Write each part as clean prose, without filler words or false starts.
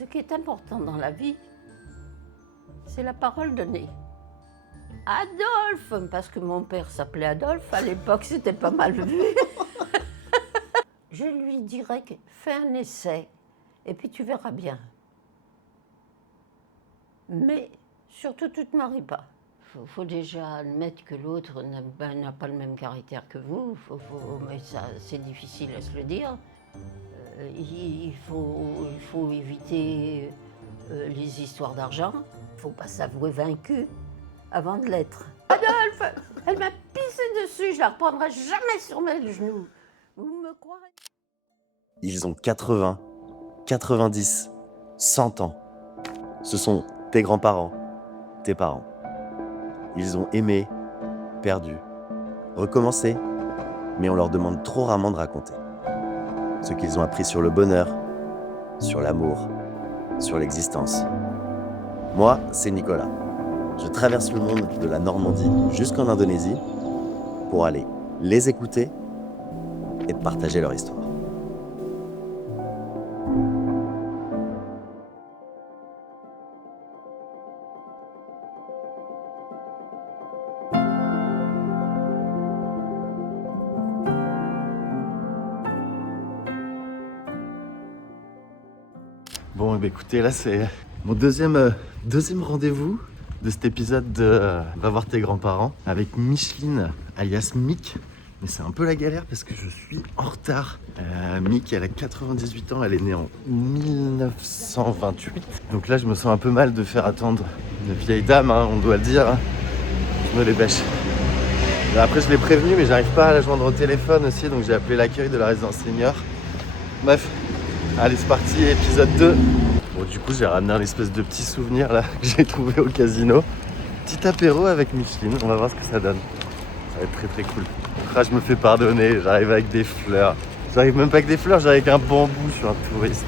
Ce qui est important dans la vie, c'est la parole donnée. Adolphe, parce que mon père s'appelait Adolphe, à l'époque c'était pas mal vu. Je lui dirais que fais un essai et puis tu verras bien. Mais surtout tu ne te maries pas. Faut déjà admettre que l'autre n'a pas le même caractère que vous, mais ça c'est difficile à se le dire. Il faut éviter les histoires d'argent. Il ne faut pas s'avouer vaincu avant de l'être. Adolphe, elle m'a pissé dessus, je la reprendrai jamais sur mes genoux. Vous me croirez? Ils ont 80, 90, 100 ans. Ce sont tes grands-parents, tes parents. Ils ont aimé, perdu, recommencé, mais on leur demande trop rarement de raconter. Ce qu'ils ont appris sur le bonheur, sur l'amour, sur l'existence. Moi, c'est Nicolas. Je traverse le monde de la Normandie jusqu'en Indonésie pour aller les écouter et partager leur histoire. Bon, écoutez, là c'est mon deuxième rendez-vous de cet épisode de Va voir tes grands-parents avec Micheline, alias Mick. Mais c'est un peu la galère parce que je suis en retard. Mick, elle a 98 ans, elle est née en 1928. Donc là, je me sens un peu mal de faire attendre une vieille dame, hein, on doit le dire. Hein. Je me dépêche. Après, je l'ai prévenue, mais j'arrive pas à la joindre au téléphone aussi, donc j'ai appelé l'accueil de la résidence senior. Bref, allez, c'est parti, épisode 2. Bon, du coup, j'ai ramené un espèce de petit souvenir là que j'ai trouvé au casino. Petit apéro avec Micheline, on va voir ce que ça donne. Ça va être très très cool. Ah, je me fais pardonner, j'arrive avec des fleurs. J'arrive même pas avec des fleurs, j'arrive avec un bambou, je suis un touriste.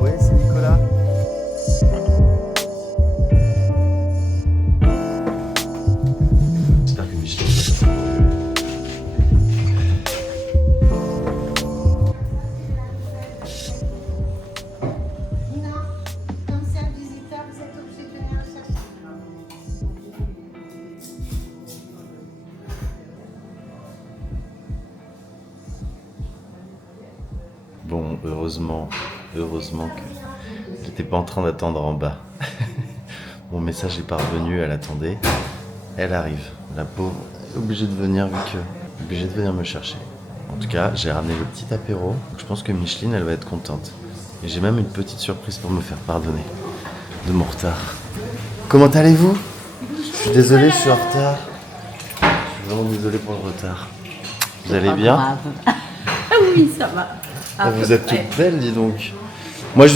Ouais, c'est Nicolas. J'espère que Micheline va pas. Non, comme c'est un visiteur, vous êtes obligé de venir le chercher. Bon, heureusement que j'étais pas en train d'attendre en bas. Mon message est parvenu, elle attendait. Elle arrive. La pauvre est obligée de venir obligée de venir me chercher. En tout cas, j'ai ramené le petit apéro. Je pense que Micheline, elle va être contente. Et j'ai même une petite surprise pour me faire pardonner de mon retard. Comment allez-vous? Je suis désolé, je suis en retard. Je suis vraiment désolé pour le retard. Vous allez bien? Oui, ça va. Vous êtes toute belle, dis donc. Moi,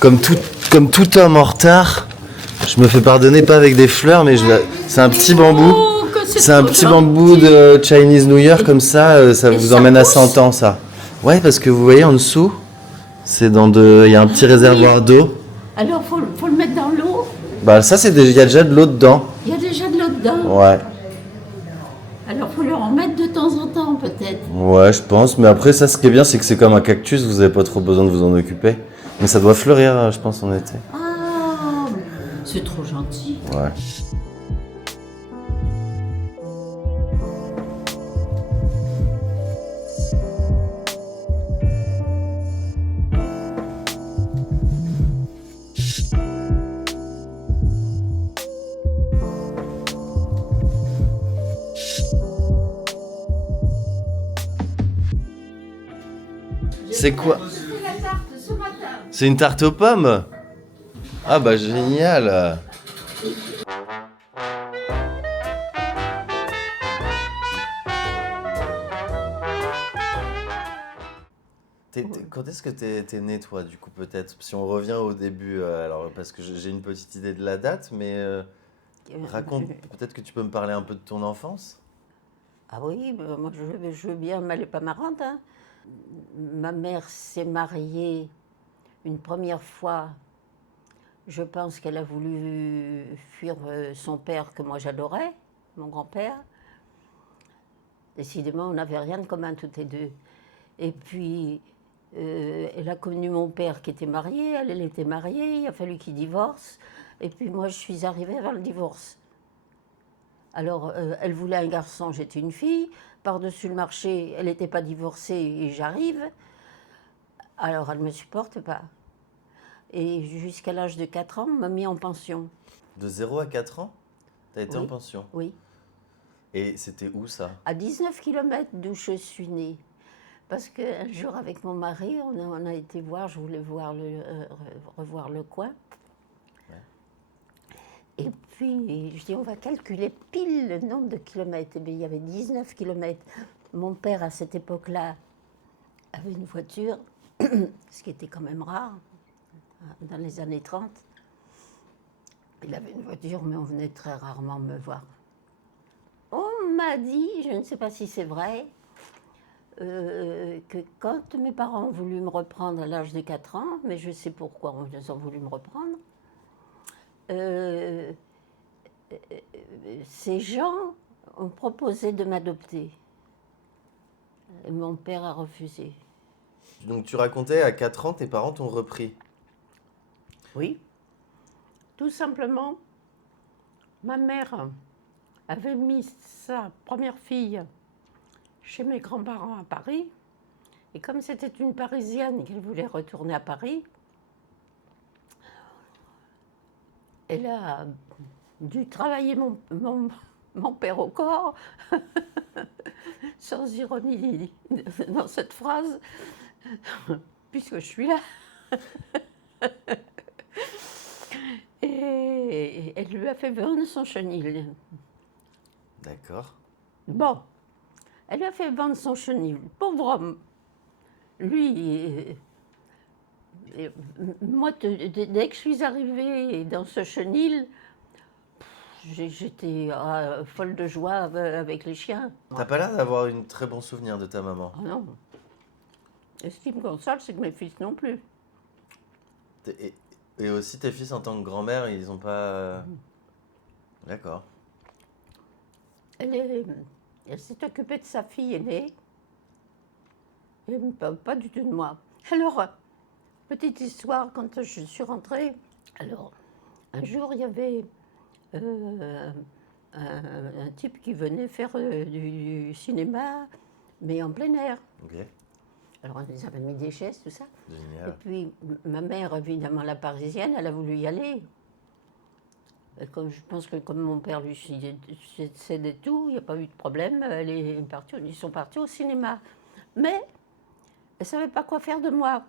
comme tout homme en retard, je me fais pardonner pas avec des fleurs, mais c'est un petit bambou. C'est un petit bambou de Chinese New Year, comme ça, ça vous emmène à 100 ans, ça. Ouais, parce que vous voyez en dessous, il y a un petit réservoir d'eau. Alors, faut le mettre dans l'eau. Bah ça, il y a déjà de l'eau dedans. Il y a déjà de l'eau dedans. Ouais. Alors, faut leur en mettre de temps en temps, peut-être. Ouais, je pense. Mais après, ça, ce qui est bien, c'est que c'est comme un cactus, vous n'avez pas trop besoin de vous en occuper. Mais ça doit fleurir, je pense, en été. Ah, c'est trop gentil. Ouais. C'est quoi? J'ai fait la tarte ce matin. C'est une tarte aux pommes? Ah bah génial! Quand est-ce que t'es né, toi, du coup, peut-être? Si on revient au début, alors, parce que j'ai une petite idée de la date, mais raconte, peut-être que tu peux me parler un peu de ton enfance? Ah oui, moi je veux bien, mais elle n'est pas marrante. Hein. Ma mère s'est mariée une première fois. Je pense qu'elle a voulu fuir son père que moi j'adorais, mon grand-père. Décidément, on n'avait rien de commun toutes les deux. Et puis, elle a connu mon père qui était marié, elle était mariée, il a fallu qu'il divorce. Et puis moi, je suis arrivée avant le divorce. Alors, elle voulait un garçon, j'étais une fille. Par-dessus le marché, elle n'était pas divorcée et j'arrive. Alors, elle ne me supporte pas. Et jusqu'à l'âge de 4 ans, on m'a mis en pension. De 0 à 4 ans, t'as été Oui. en pension. Oui. Et c'était où ça? À 19 km d'où je suis née. Parce qu'un jour, avec mon mari, on a été voir, je voulais voir revoir le coin. Et puis, je dis, on va calculer pile le nombre de kilomètres. Et bien, il y avait 19 kilomètres. Mon père, à cette époque-là, avait une voiture, ce qui était quand même rare, dans les années 30. Il avait une voiture, mais on venait très rarement me voir. On m'a dit, je ne sais pas si c'est vrai, que quand mes parents ont voulu me reprendre à l'âge de 4 ans, mais je sais pourquoi ils ont voulu me reprendre, ces gens ont proposé de m'adopter. Et mon père a refusé. Donc tu racontais, à 4 ans, tes parents t'ont repris. Oui. Tout simplement, ma mère avait mis sa première fille chez mes grands-parents à Paris. Et comme c'était une Parisienne qu'elle voulait retourner à Paris, elle a dû travailler mon père au corps, sans ironie dans cette phrase, puisque je suis là. Et elle lui a fait vendre son chenil. D'accord. Bon, elle lui a fait vendre son chenil. Pauvre homme. Lui, moi, dès que je suis arrivée dans ce chenil, j'étais folle de joie avec les chiens. T'as pas l'air d'avoir une très bon souvenir de ta maman. Ah non. Et ce qui me console, c'est que mes fils non plus. Et aussi tes fils en tant que grand-mère, ils ont pas... D'accord. Elle s'est occupée de sa fille aînée, et pas du tout de moi. Alors, petite histoire, quand je suis rentrée, alors, un jour, il y avait un type qui venait faire du cinéma, mais en plein air. Ok. Alors, on les avait mis des chaises, tout ça. Génial. Et puis, ma mère, évidemment, la parisienne, elle a voulu y aller. Et comme, je pense que comme mon père lui cédait tout, il n'y a pas eu de problème. Ils sont partis au cinéma. Mais elle ne savait pas quoi faire de moi.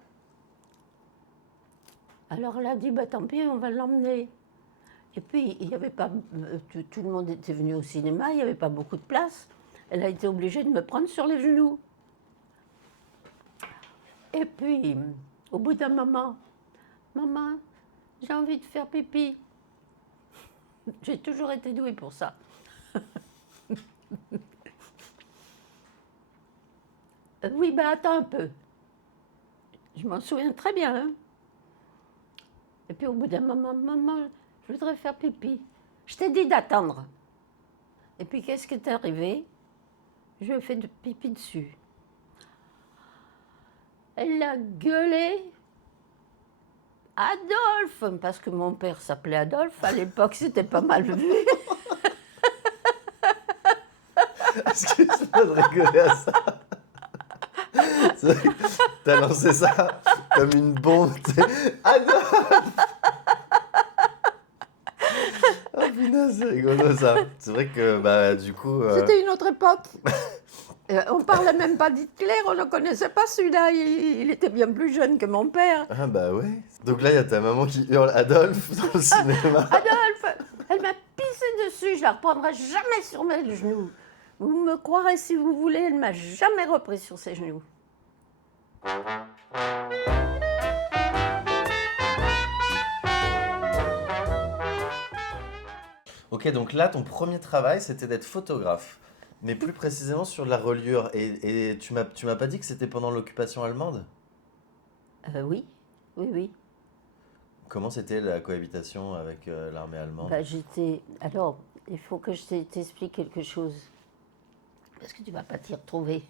Alors elle a dit, bah, tant pis, on va l'emmener. Et puis, il y avait pas, tout le monde était venu au cinéma, il n'y avait pas beaucoup de place. Elle a été obligée de me prendre sur les genoux. Et puis, au bout d'un moment, maman, j'ai envie de faire pipi. J'ai toujours été douée pour ça. Oui, ben attends un peu. Je m'en souviens très bien. Hein. Et puis au bout d'un moment, maman, je voudrais faire pipi. Je t'ai dit d'attendre. Et puis qu'est-ce qui est arrivé? Je lui ai fait de pipi dessus. Elle a gueulé. Adolphe, parce que mon père s'appelait Adolphe, à l'époque c'était pas mal vu. Excuse-moi de rigoler à ça. C'est vrai que t'as lancé ça comme une bombe. Adolphe. Oh putain, c'est rigolo ça. C'est vrai que bah du coup... C'était une autre époque. On parlait même pas d'Hitler, on ne connaissait pas celui-là. Il était bien plus jeune que mon père. Ah bah ouais. Donc là, il y a ta maman qui hurle Adolphe dans le cinéma. Adolphe, elle m'a pissé dessus, je la reprendrai jamais sur mes genoux. Vous me croirez si vous voulez, elle m'a jamais repris sur ses genoux. Ok, donc là, ton premier travail, c'était d'être photographe. Mais plus précisément sur la reliure, et tu m'as pas dit que c'était pendant l'occupation allemande? Oui, oui, oui. Comment c'était la cohabitation avec l'armée allemande? Bah, Alors, il faut que je t'explique quelque chose, parce que tu vas pas t'y retrouver.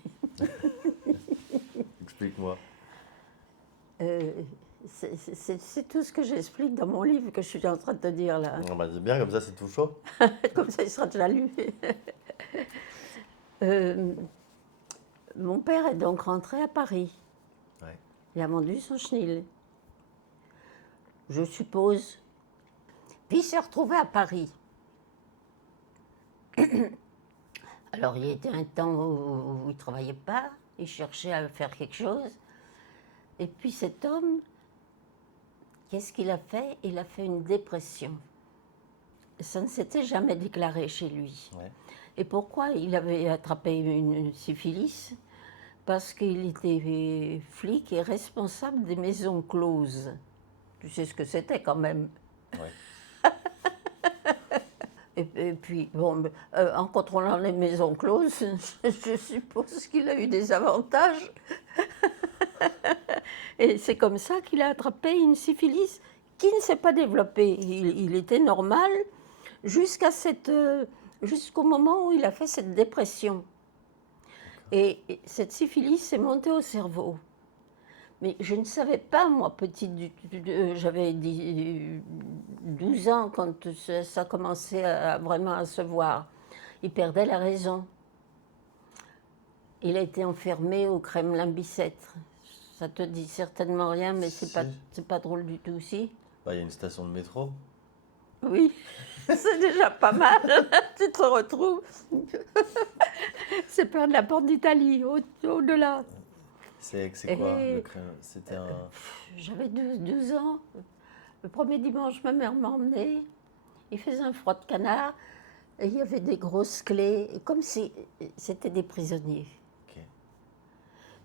Explique-moi. Euh, c'est tout ce que j'explique dans mon livre que je suis en train de te dire là. On m'a dit bien, comme ça c'est tout chaud. Comme ça, il sera déjà lu. Euh, Mon père est donc rentré à Paris. Ouais. Il a vendu son chenil, je suppose. Puis il s'est retrouvé à Paris. Alors il y a été un temps où il ne travaillait pas, il cherchait à faire quelque chose. Et puis cet homme, qu'est-ce qu'il a fait? Il a fait une dépression. Ça ne s'était jamais déclaré chez lui. Ouais. Et pourquoi il avait attrapé une syphilis? Parce qu'il était flic et responsable des maisons closes. Tu sais ce que c'était quand même. Ouais. Et puis, bon, en contrôlant les maisons closes, je suppose qu'il a eu des avantages. Et c'est comme ça qu'il a attrapé une syphilis qui ne s'est pas développée. Il était normal jusqu'au moment où il a fait cette dépression. Et cette syphilis s'est montée au cerveau. Mais je ne savais pas, moi, petite, j'avais 12 ans quand ça commençait vraiment à se voir. Il perdait la raison. Il a été enfermé au Kremlin-Bicêtre. Ça te dit certainement rien, mais Si. c'est pas drôle du tout, si. Bah, il y a une station de métro. Oui, c'est déjà pas mal. Tu te retrouves. C'est près de la porte d'Italie, au-delà. C'est quoi Et- le crème? C'était un. J'avais 12 ans. Le premier dimanche, ma mère m'a emmenée. Il faisait un froid de canard. Et il y avait des grosses clés, comme si c'était des prisonniers. Ok.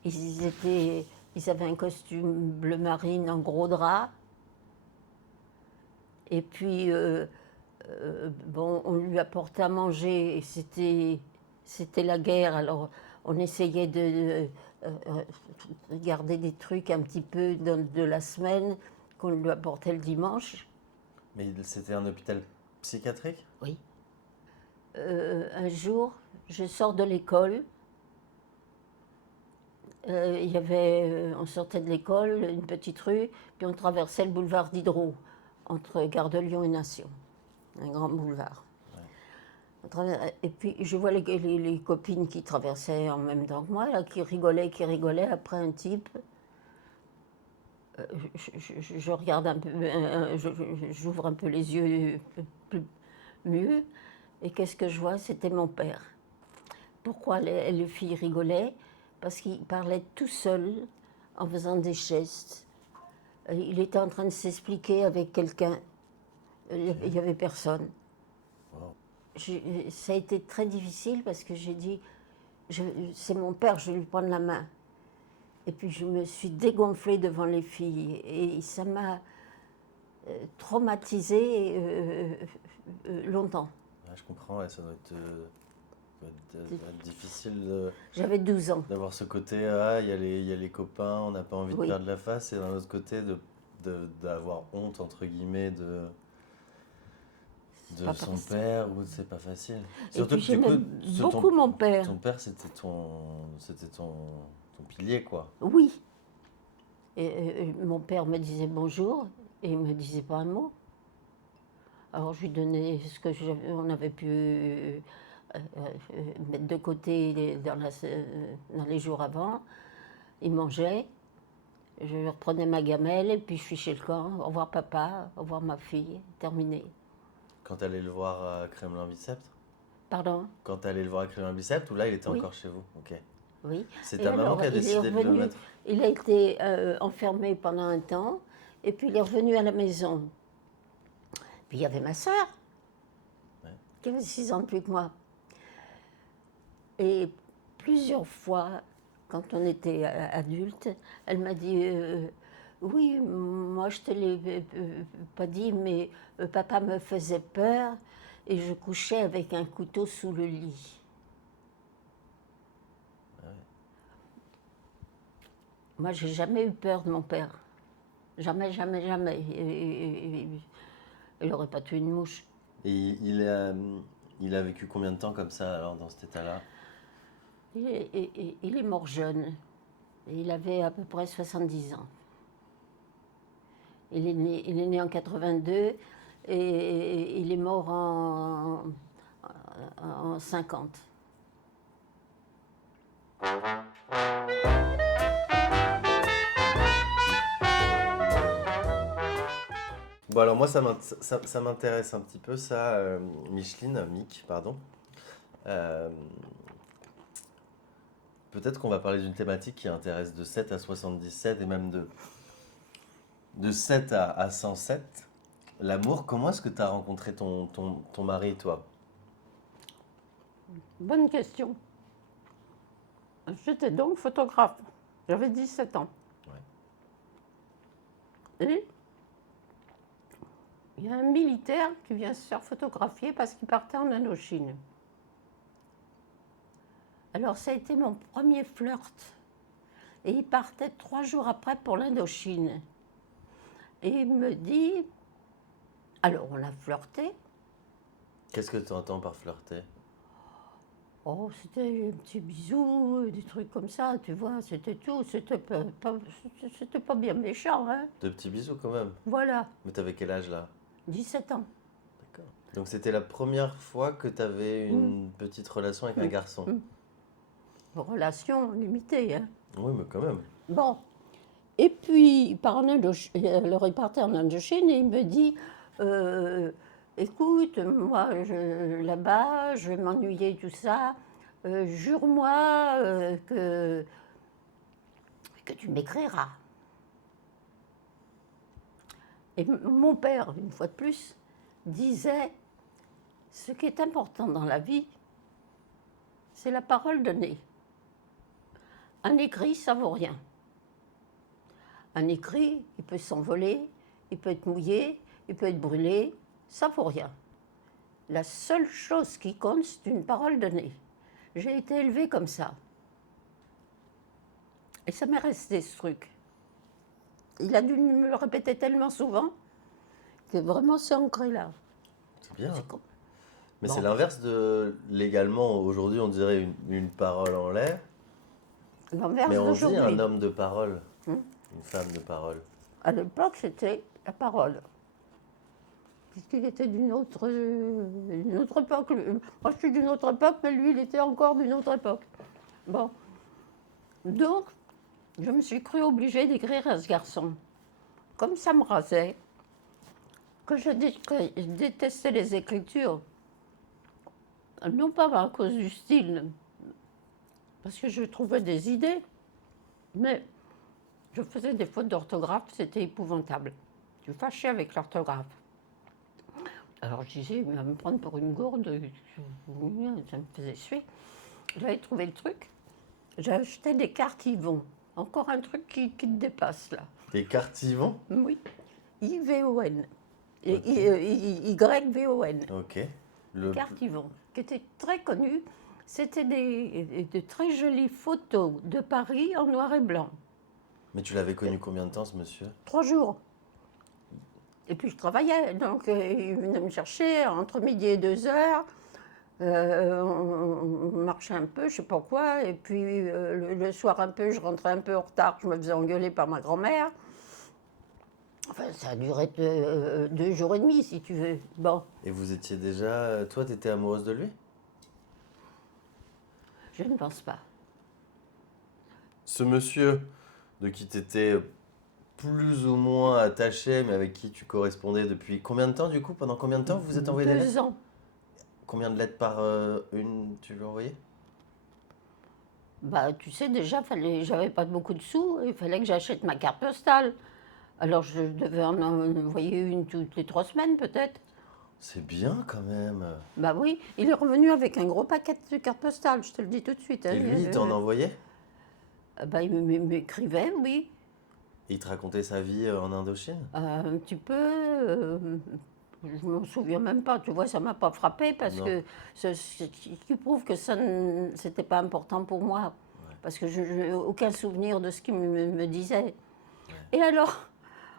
Ils avaient un costume bleu marine en gros drap. Et puis, bon, on lui apportait à manger. Et c'était la guerre. Alors, on essayait de garder des trucs un petit peu de la semaine qu'on lui apportait le dimanche. Mais c'était un hôpital psychiatrique? Oui. Un jour, je sors de l'école. On sortait de l'école, une petite rue, puis on traversait le boulevard Diderot, entre Gare de Lyon et Nation. Un grand boulevard. Et puis je vois les copines qui traversaient en même temps que moi, là, qui rigolaient après un type. Je regarde un peu, j'ouvre un peu les yeux plus mieux, et qu'est-ce que je vois? C'était mon père. Pourquoi les filles rigolaient? Parce qu'il parlait tout seul, en faisant des gestes. Il était en train de s'expliquer avec quelqu'un. Il n'y avait personne. Wow. Ça a été très difficile parce que j'ai dit, c'est mon père, je vais lui prendre la main. Et puis je me suis dégonflée devant les filles. Et ça m'a traumatisée longtemps. Ouais, je comprends, ouais, ça doit être difficile J'avais 12 ans. d'avoir ce côté, il y a les copains, on n'a pas envie de Oui. perdre la face, et d'un autre côté, d'avoir honte, entre guillemets, de pas son facile. père, ou c'est pas facile. Et puis j'aimais beaucoup mon père. Ton père, c'était ton pilier, quoi. Oui. Et mon père me disait bonjour et il ne me disait pas un mot. Alors je lui donnais ce que on avait pu mettre de côté dans les jours avant. Il mangeait, je lui reprenais ma gamelle et puis je suis chez le camp. Au revoir papa, au revoir ma fille, terminé. Quand t'allais le voir à Kremlin-Bicêtre? Pardon? Quand t'allais le voir à Kremlin-Bicêtre, ou là, il était Oui. encore chez vous? Ok. Oui. C'est Et ta maman alors, qui a il est décidé de le revenu, mettre? il a été enfermé pendant un temps et puis il est revenu à la maison. Puis il y avait ma sœur, Ouais. qui avait 6 ans de plus que moi. Et plusieurs fois, quand on était adulte, elle m'a dit oui, moi je te l'ai pas dit, mais papa me faisait peur et je couchais avec un couteau sous le lit. Moi, j'ai jamais eu peur de mon père. Jamais, jamais, jamais. Il n'aurait pas tué une mouche. Et il a vécu combien de temps comme ça, alors, dans cet état-là? Il est mort jeune. Il avait à peu près 70 ans. Il est né en 82 et il est mort en 50. Bon, alors moi, ça m'intéresse un petit peu, ça, Mick, pardon. Euh, Peut-être qu'on va parler d'une thématique qui intéresse de 7 à 77 et même de 7 à 107. L'amour, comment est-ce que tu as rencontré ton mari, toi? Bonne question. J'étais donc photographe. J'avais 17 ans. Et il y a un militaire qui vient se faire photographier parce qu'il partait en Indochine. Alors ça a été mon premier flirt. Et il partait 3 jours après pour l'Indochine. Et il me dit... Alors on a flirté. Qu'est-ce que tu entends par flirter? Oh, c'était un petit bisou, des trucs comme ça, tu vois, c'était tout. C'était pas bien méchant, hein. De petits bisous quand même. Voilà, Mais t'avais quel âge là? 17 ans. D'accord. Donc c'était la première fois que tu avais une petite relation avec un garçon. Relation limitée, hein. Oui, mais quand même. Bon. Et puis, alors il partait en Indochine et il me dit, écoute, moi, là-bas, je vais m'ennuyer, tout ça. Jure-moi que tu m'écriras. Et mon père, une fois de plus, disait, ce qui est important dans la vie, c'est la parole donnée. Un écrit, ça vaut rien. Un écrit, il peut s'envoler, il peut être mouillé, il peut être brûlé, ça vaut rien. La seule chose qui compte, c'est une parole donnée. J'ai été élevée comme ça. Et ça m'est resté, ce truc. Il a dû me le répéter tellement souvent que vraiment c'est ancré là. C'est bien. Mais Bon. c'est l'inverse de légalement, aujourd'hui on dirait une parole en l'air. L'inverse Mais on dit d'aujourd'hui. un homme de parole, une femme de parole. À l'époque, c'était la parole. Puisqu'il était d'une autre époque. Moi, je suis d'une autre époque, mais lui, il était encore d'une autre époque. Bon. Donc, je me suis crue obligée d'écrire à ce garçon. Comme ça me rasait, que je détestais les écritures. Non pas à cause du style, parce que je trouvais des idées, mais je faisais des fautes d'orthographe, c'était épouvantable. Je suis fâchée avec l'orthographe. Alors je disais, il va me prendre pour une gourde, ça me faisait suer. J'avais trouvé le truc, j'ai acheté des cartes Yvon. Encore un truc qui te dépasse là. Des cartes Yvon? Oui, I-V-O-N. Et Ok. Y-V-O-N. Ok. Des cartes Yvon, qui étaient très connues. C'était de très jolies photos de Paris en noir et blanc. Mais tu l'avais connu combien de temps, ce monsieur? 3 jours. Et puis je travaillais, donc il venait me chercher entre midi et 2 heures. On marchait un peu, je sais pas quoi, et puis le soir un peu, je rentrais un peu en retard, je me faisais engueuler par ma grand-mère. Enfin, ça a duré 2 jours et demi, si tu veux. Bon, Et vous étiez déjà... Toi, t'étais amoureuse de lui? je ne pense pas. Ce monsieur de qui t'étais plus ou moins attaché, mais avec qui tu correspondais depuis combien de temps, du coup? Pendant combien de temps vous vous êtes envoyé des lettres? 2 ans. Combien de lettres par une tu lui envoyais? Bah, tu sais, déjà, j'avais pas beaucoup de sous, il fallait que j'achète ma carte postale. Alors, je devais en envoyer une toutes les 3 semaines, peut-être. C'est bien quand même. Bah oui, il est revenu avec un gros paquet de cartes postales, je te le dis tout de suite. Et lui, il t'en envoyait? Bah, il m'écrivait, oui, Et il te racontait sa vie en Indochine? un petit peu. Je m'en souviens même pas, tu vois, ça m'a pas frappé parce Non. que ce qui prouve que ça, c'était pas important pour moi. Ouais. parce que je n'ai aucun souvenir de ce qu'il me disait. Et alors,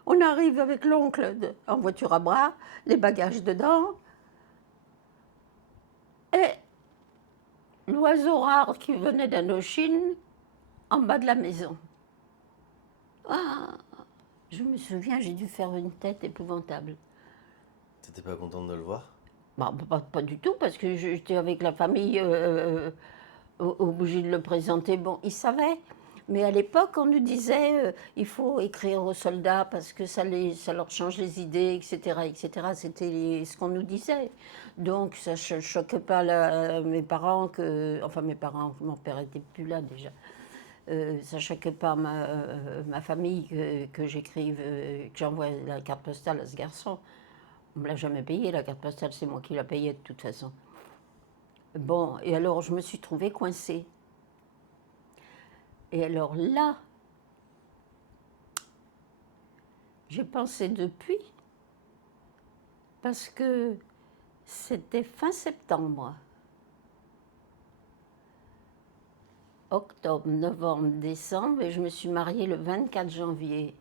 on arrive avec l'oncle en voiture à bras, les bagages dedans, et l'oiseau rare qui venait d'Indochine en bas de la maison. Ah, je me souviens, j'ai dû faire une tête épouvantable. T'étais pas contente de le voir? Bah, pas du tout, parce que j'étais avec la famille obligée de le présenter. Bon, ils savaient. Mais à l'époque, on nous disait il faut écrire aux soldats parce que ça leur change les idées, etc. etc. C'était ce qu'on nous disait. Donc ça ne choquait pas mes parents, enfin mes parents, mon père n'était plus là déjà. Ça ne choquait pas ma famille que j'écrive, que j'envoie la carte postale à ce garçon. On ne me l'a jamais payé, la carte postale, c'est moi qui la payais de toute façon. Bon, et alors je me suis trouvée coincée. Et alors là, j'ai pensé depuis, parce que c'était fin septembre. Octobre, novembre, décembre, et je me suis mariée le 24 janvier.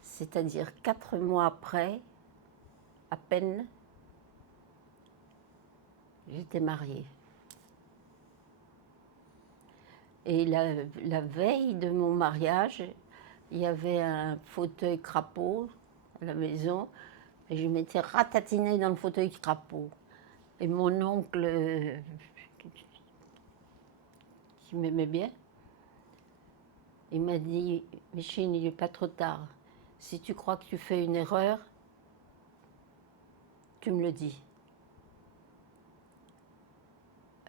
C'est-à-dire 4 mois après, à peine, j'étais mariée. Et la veille de mon mariage, il y avait un fauteuil crapaud à la maison, et je m'étais ratatinée dans le fauteuil crapaud. Et mon oncle, qui m'aimait bien, il m'a dit « Micheline, il n'est pas trop tard. Si tu crois que tu fais une erreur, tu me le dis. »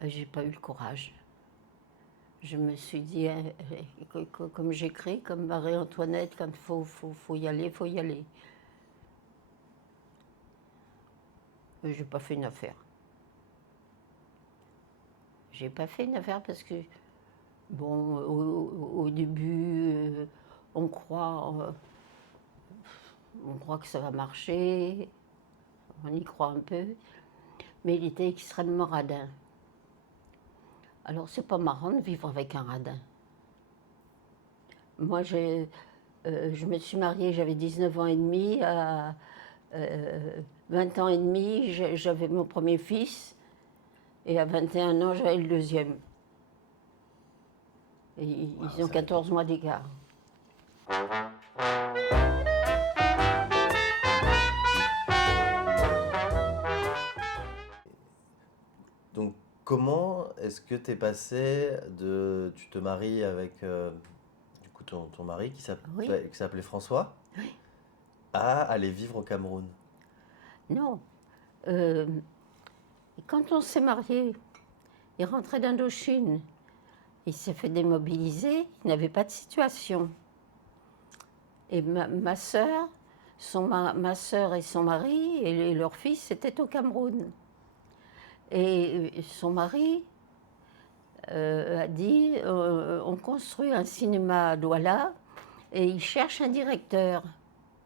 J'ai pas eu le courage. Je me suis dit, comme j'écris, comme Marie-Antoinette, quand faut y aller, faut y aller. Mais j'ai pas fait une affaire. J'ai pas fait une affaire parce que, bon, au début, on croit que ça va marcher, on y croit un peu, mais il était extrêmement radin. Alors, c'est pas marrant de vivre avec un radin. Moi, je me suis mariée, j'avais 19 ans et demi. À 20 ans et demi, j'avais mon premier fils. Et à 21 ans, j'avais le deuxième. Et ils ont 14 mois d'écart. Donc, comment est-ce que t'es passé de... Tu te maries avec du coup ton mari qui s'appelait François, à aller vivre au Cameroun? Non. Quand on s'est mariés, il rentrait d'Indochine. Il s'est fait démobiliser, il n'avait pas de situation. Et ma sœur, ma sœur et son mari et leur fils étaient au Cameroun. Et son mari a dit on construit un cinéma à Douala et il cherche un directeur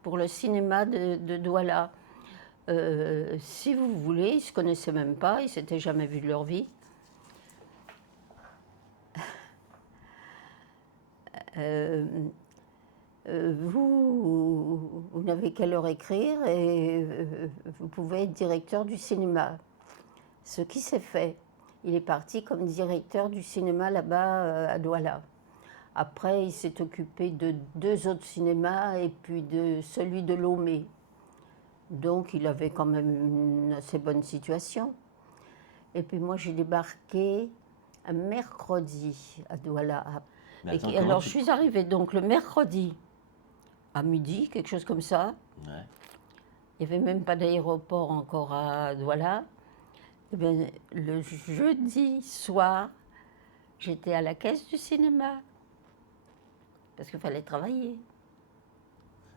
pour le cinéma de Douala. Si vous voulez, ils ne se connaissaient même pas, ils ne s'étaient jamais vus de leur vie. Vous n'avez qu'à leur écrire et vous pouvez être directeur du cinéma. Ce qui s'est fait. Il est parti comme directeur du cinéma là-bas à Douala. Après, il s'est occupé de 2 autres cinémas et puis de celui de Lomé. Donc, il avait quand même une assez bonne situation. Et puis moi, j'ai débarqué un mercredi à Douala. Mais attends, Alors, je suis arrivée donc le mercredi à midi, quelque chose comme ça. Ouais. Il n'y avait même pas d'aéroport encore à Douala. Eh bien, le jeudi soir, j'étais à la caisse du cinéma. Parce qu'il fallait travailler.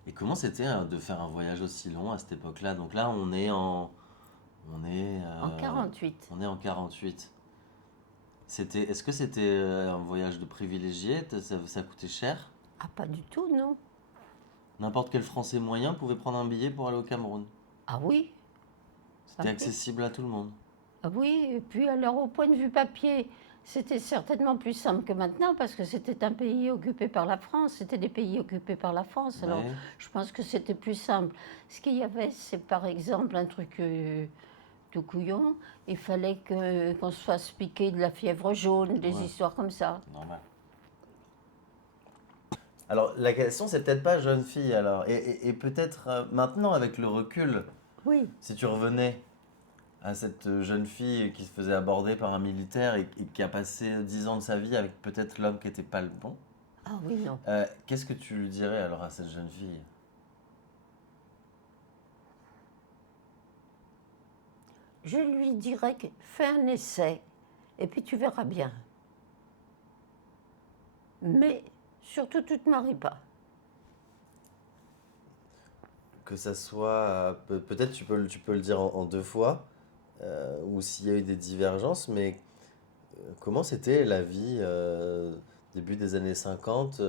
Et comment c'était de faire un voyage aussi long à cette époque-là? Donc là, on est En 48. On est en 48. Est-ce que c'était un voyage de privilégié? Ça coûtait cher? Ah, pas du tout, non. N'importe quel Français moyen pouvait prendre un billet pour aller au Cameroun. Ah oui. C'était accessible à tout le monde. Ah oui, et puis alors au point de vue papier, C'était certainement plus simple que maintenant parce que c'était un pays occupé par la France, c'était des pays occupés par la France. Alors Ouais. je pense que c'était plus simple. Ce qu'il y avait, c'est par exemple un truc tout couillon, il fallait qu'on se fasse piquer de la fièvre jaune, des Ouais. histoires comme ça. Normal. Alors, la question, c'est peut-être pas jeune fille, alors. Et peut-être maintenant, avec le recul, Oui, si tu revenais à cette jeune fille qui se faisait aborder par un militaire et qui a passé 10 ans de sa vie avec peut-être l'homme qui n'était pas le bon, ah oui, non. qu'est-ce que tu lui dirais alors à cette jeune fille? Je lui dirais que fais un essai et puis tu verras bien. Mais surtout, tu te maries pas. Que ça soit, peut-être tu peux le dire en deux fois, ou s'il y a eu des divergences, mais comment c'était la vie début des années 50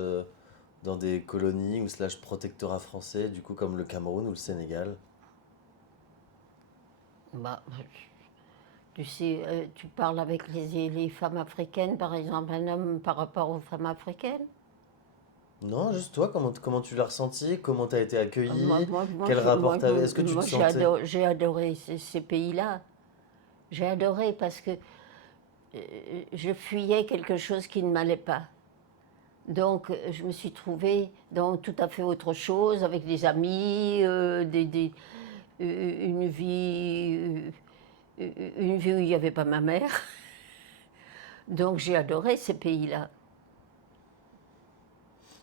dans des colonies ou slash protectorats français, du coup comme le Cameroun ou le Sénégal? Bah, tu sais, tu parles avec les femmes africaines, par exemple, un homme par rapport aux femmes africaines. Non, juste toi, comment tu l'as ressenti? Comment tu as été Moi, accueilli? moi, moi, Quel je- rapport moi, t'avais? moi, Est-ce que tu te moi, sentais... j'ai adoré ces pays-là. J'ai adoré parce que je fuyais quelque chose qui ne m'allait pas. Donc, je me suis trouvée dans tout à fait autre chose, avec des amis, une vie, une vie où il n'y avait pas ma mère. Donc, j'ai adoré ces pays-là.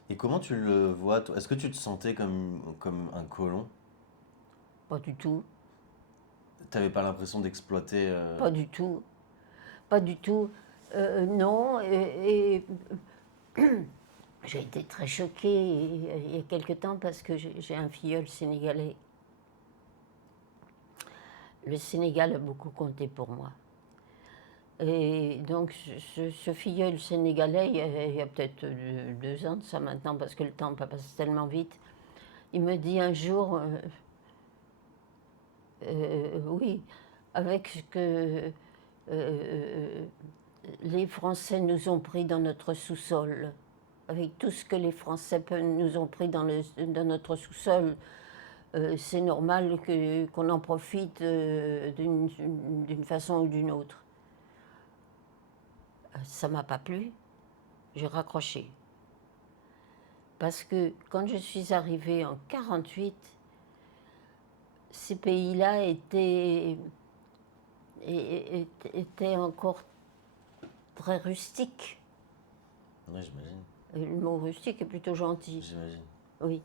Et comment tu le vois, toi? Est-ce que tu te sentais comme un colon? Pas du tout, T'avais pas l'impression d'exploiter... pas du tout, pas du tout. Non, et j'ai été très choquée il y a quelque temps parce que j'ai un filleul sénégalais. Le Sénégal a beaucoup compté pour moi. Et donc, ce filleul sénégalais, il y a peut-être 2 ans de ça maintenant, parce que le temps passe tellement vite, il me dit un jour, oui, avec ce que les Français nous ont pris dans notre sous-sol, avec tout ce que les Français nous ont pris dans notre sous-sol, c'est normal qu'on en profite d'une façon ou d'une autre. Ça m'a pas plu, j'ai raccroché. Parce que quand je suis arrivée en 1948, ces pays-là étaient encore très rustiques. Ouais, j'imagine, Le mot rustique est plutôt gentil, j'imagine. oui.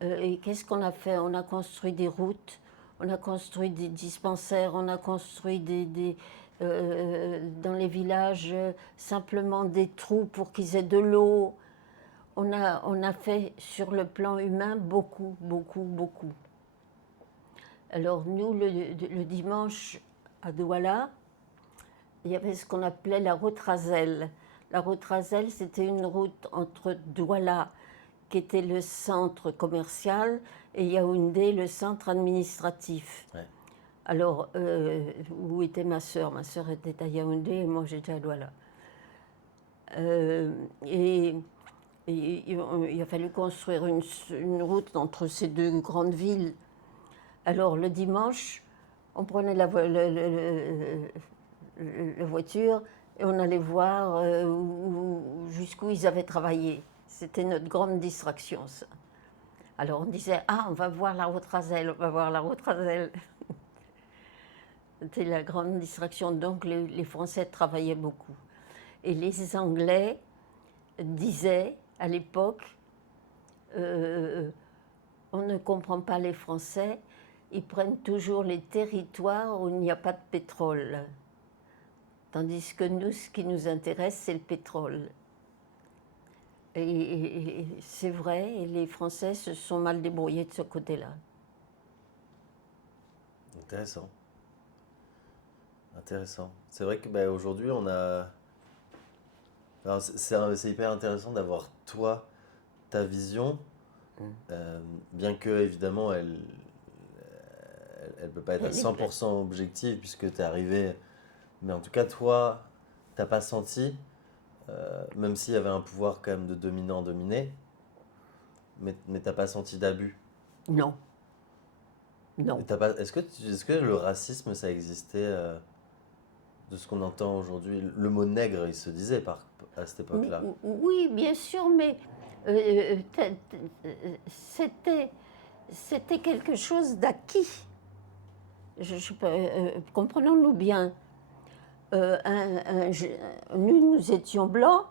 Et qu'est-ce qu'on a fait? On a construit des routes, on a construit des dispensaires, on a construit dans les villages simplement des trous pour qu'ils aient de l'eau. On a fait sur le plan humain beaucoup, beaucoup, beaucoup. Alors nous, le dimanche à Douala, il y avait ce qu'on appelait la route Razel. La route Razel, c'était une route entre Douala, qui était le centre commercial, et Yaoundé, le centre administratif. Ouais. Alors, où était ma sœur? Ma sœur était à Yaoundé et moi j'étais à Douala. Et il a fallu construire une route entre ces deux grandes villes. Alors le dimanche, on prenait la voiture et on allait voir jusqu'où ils avaient travaillé. C'était notre grande distraction, ça. Alors on disait, ah, on va voir la route Razel, on va voir la route Razel. C'était la grande distraction. Donc les Français travaillaient beaucoup. Et les Anglais disaient à l'époque, on ne comprend pas les Français, ils prennent toujours les territoires où il n'y a pas de pétrole. Tandis que nous, ce qui nous intéresse, c'est le pétrole. Et c'est vrai, et les Français se sont mal débrouillés de ce côté-là. Intéressant. Intéressant. C'est vrai que bah, aujourd'hui, on a... Alors, c'est hyper intéressant d'avoir toi, ta vision, bien que évidemment elle peut pas être à Elle est 100% objective puisque tu es arrivé, mais en tout cas toi, t'as pas senti, même s'il y avait un pouvoir quand même de dominant-dominé, mais t'as pas senti d'abus. Non, non. Et est-ce que le racisme, ça existait de ce qu'on entend aujourd'hui? Le mot nègre, il se disait à cette époque-là. Oui, bien sûr, mais c'était quelque chose d'acquis. Comprenons-nous bien. Nous étions blancs,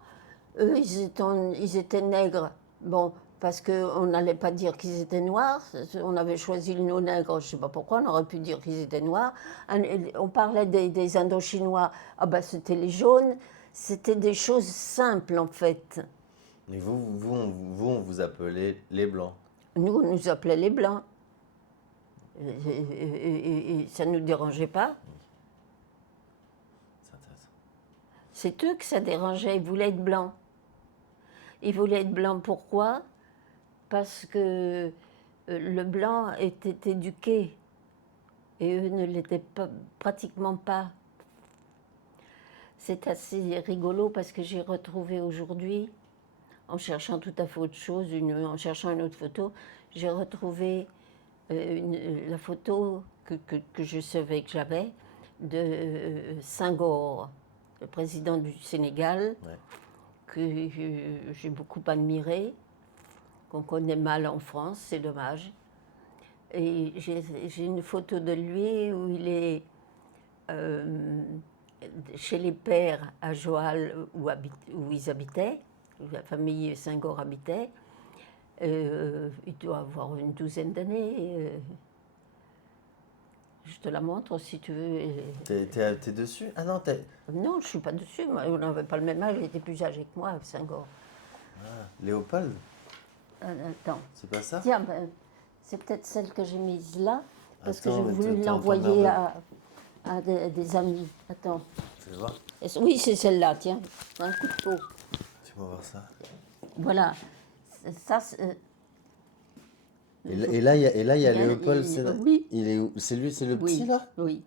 eux, ils étaient nègres. Bon, parce qu'on n'allait pas dire qu'ils étaient noirs. On avait choisi le nom nègre, je ne sais pas pourquoi, on aurait pu dire qu'ils étaient noirs. On parlait des Indochinois, ah ben c'était les jaunes. C'était des choses simples, en fait. Et on vous appelait les blancs. Nous, on nous appelait les blancs. Et ça ne nous dérangeait pas. C'est intéressant. C'est eux que ça dérangeait, ils voulaient être blancs. Ils voulaient être blancs pourquoi? Parce que le blanc était éduqué et eux ne l'étaient pas, pratiquement pas. C'est assez rigolo parce que j'ai retrouvé aujourd'hui, en cherchant tout à fait autre chose, en cherchant une autre photo, j'ai retrouvé la photo que je savais que j'avais de Senghor, le président du Sénégal, Ouais. que j'ai beaucoup admiré, qu'on connaît mal en France, c'est dommage. Et j'ai une photo de lui où il est chez les pères à Joal où ils habitaient, où la famille Senghor habitait. Il doit avoir une douzaine d'années. Je te la montre si tu veux. T'es dessus? Ah non, Non, je ne suis pas dessus. On n'avait pas le même âge, il était plus âgé que moi, Senghor. Léopold? Attends. C'est pas ça? Tiens, c'est peut-être celle que j'ai mise là, parce Attends, que j'ai mais voulu t'es en l'envoyer train à des amis. Attends. Tu veux voir? Oui, c'est celle-là, tiens. Un coup de peau. Tu vas voir ça. Voilà. Ça, Et là, il y a Léopold. Oui. Il est où? C'est lui, c'est le Oui, petit là? oui,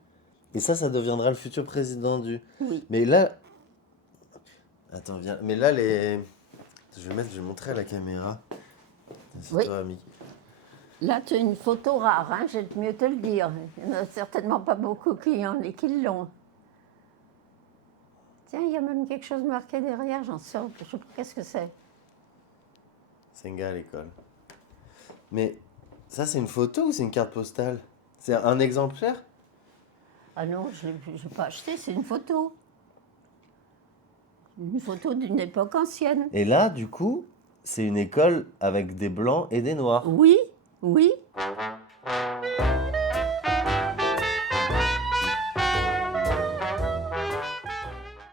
Et ça deviendra le futur président du. oui. Mais là. Attends, viens. Mais là, je vais montrer à la caméra. C'est Oui. toi, ami. Là, tu as une photo rare, hein, je vais mieux te le dire. Il n'y en a certainement pas beaucoup qui l'ont. Tiens, il y a même quelque chose marqué derrière, j'en sais, je sais pas qu'est-ce que c'est. Senga à l'école. Mais ça, c'est une photo ou c'est une carte postale? C'est un exemplaire? Ah non, je n'ai pas acheté, c'est une photo. Une photo d'une époque ancienne. Et là, du coup, c'est une école avec des blancs et des noirs. Oui, oui.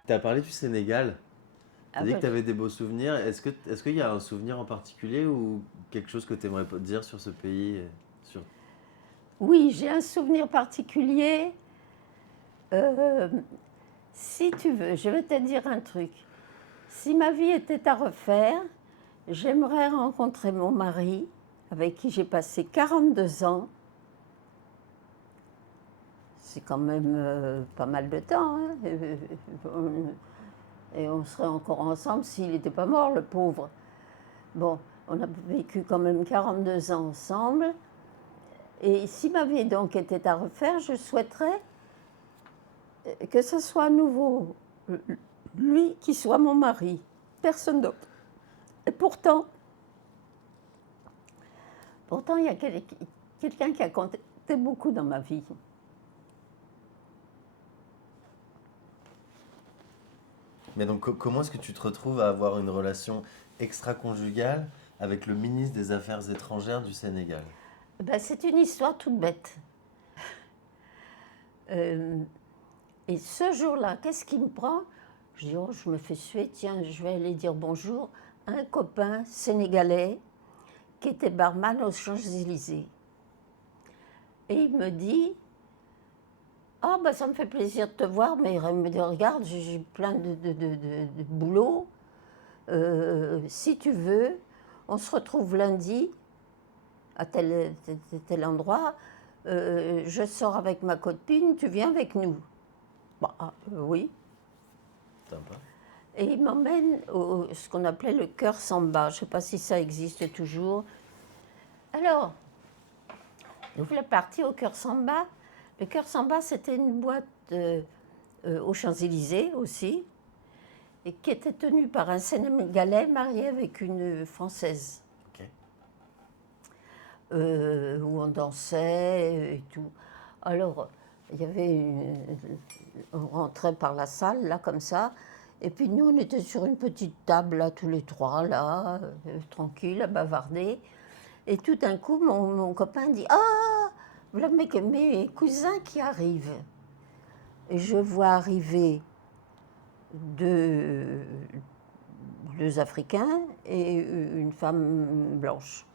Tu as parlé du Sénégal. Tu Ah as dit ben, que tu avais des beaux souvenirs. Est-ce qu'il y a un souvenir en particulier ou quelque chose que tu aimerais dire sur ce pays sur... oui, j'ai un souvenir particulier. Si tu veux, je vais te dire un truc. Si ma vie était à refaire, j'aimerais rencontrer mon mari, avec qui j'ai passé 42 ans. C'est quand même pas mal de temps. Hein. Et on serait encore ensemble s'il n'était pas mort, le pauvre. Bon, on a vécu quand même 42 ans ensemble. Et si ma vie donc était à refaire, je souhaiterais que ce soit à nouveau lui qui soit mon mari, personne d'autre. Et pourtant, il y a quelqu'un qui a compté beaucoup dans ma vie. Mais donc, comment est-ce que tu te retrouves à avoir une relation extra-conjugale avec le ministre des Affaires étrangères du Sénégal? Ben, c'est une histoire toute bête. Et ce jour-là, qu'est-ce qui me prend? Je dis, oh, je me fais suer, tiens, je vais aller dire bonjour à un copain sénégalais qui était barman aux Champs-Élysées. Et il me dit, ah, ben, ça me fait plaisir de te voir, mais il me dit, regarde, j'ai plein de boulot. Si tu veux, on se retrouve lundi à tel endroit. Je sors avec ma copine, tu viens avec nous? Bah, oui. Sympa. Et il m'emmène au ce qu'on appelait le Cœur Samba. Je ne sais pas si ça existe toujours. Alors, nous voilà partis au Cœur Samba. Le Cœur Samba, c'était une boîte aux Champs-Élysées aussi, et qui était tenue par un Sénégalais marié avec une Française. Ok. Où on dansait et tout. Alors, il y avait on rentrait par la salle, là, comme ça, et puis nous, on était sur une petite table, là, tous les trois, là, tranquilles, à bavarder. Et tout d'un coup, mon copain dit « Ah, voilà mes cousins qui arrivent !» Et je vois arriver deux Africains et une femme blanche.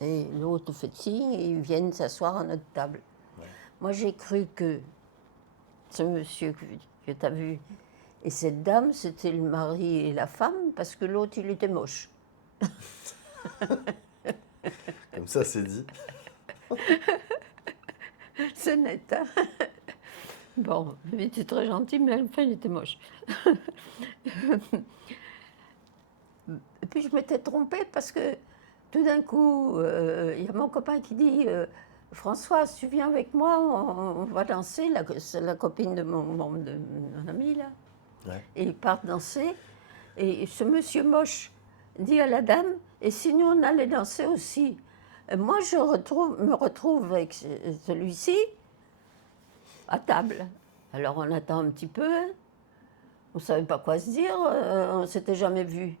Et l'autre fait signe et ils viennent s'asseoir à notre table. Ouais. Moi, j'ai cru que ce monsieur que tu as vu et cette dame, c'était le mari et la femme, parce que l'autre, il était moche. Comme ça, c'est dit. C'est net, hein. Bon, il était très gentil, mais enfin, il était moche. Et puis, je m'étais trompée parce que tout d'un coup, il y a mon copain qui dit Françoise, tu viens avec moi, on va danser. C'est la copine de mon ami, là. Ouais. Et ils partent danser. Et ce monsieur moche dit à la dame et si nous, on allait danser aussi. Et moi, me retrouve avec celui-ci à table. Alors, on attend un petit peu. On ne savait pas quoi se dire. On ne s'était jamais vus.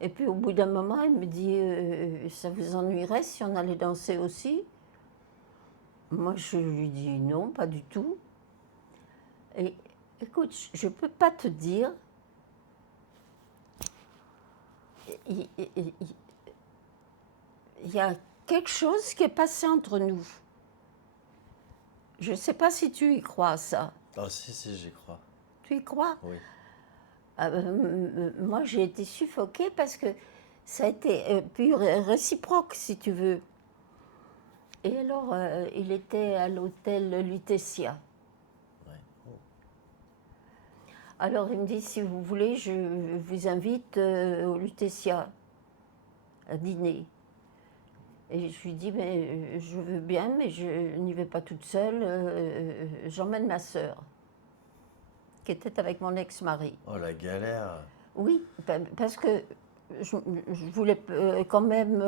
Et puis, au bout d'un moment, il me dit ça vous ennuierait si on allait danser aussi? Moi, je lui dis non, pas du tout. Et écoute, je ne peux pas te dire. Il y a quelque chose qui est passé entre nous. Je ne sais pas si tu y crois, ça. Oh, si, j'y crois. Tu y crois? Oui. Moi, j'ai été suffoquée parce que ça a été puis réciproque, si tu veux. Et alors, il était à l'hôtel Lutetia. Ouais. Oh. Alors, il me dit, si vous voulez, je vous invite au Lutetia à dîner. Et je lui dis, mais je veux bien, mais je n'y vais pas toute seule. J'emmène ma sœur, qui était avec mon ex-mari. Oh, la galère. Oui, parce que je voulais quand même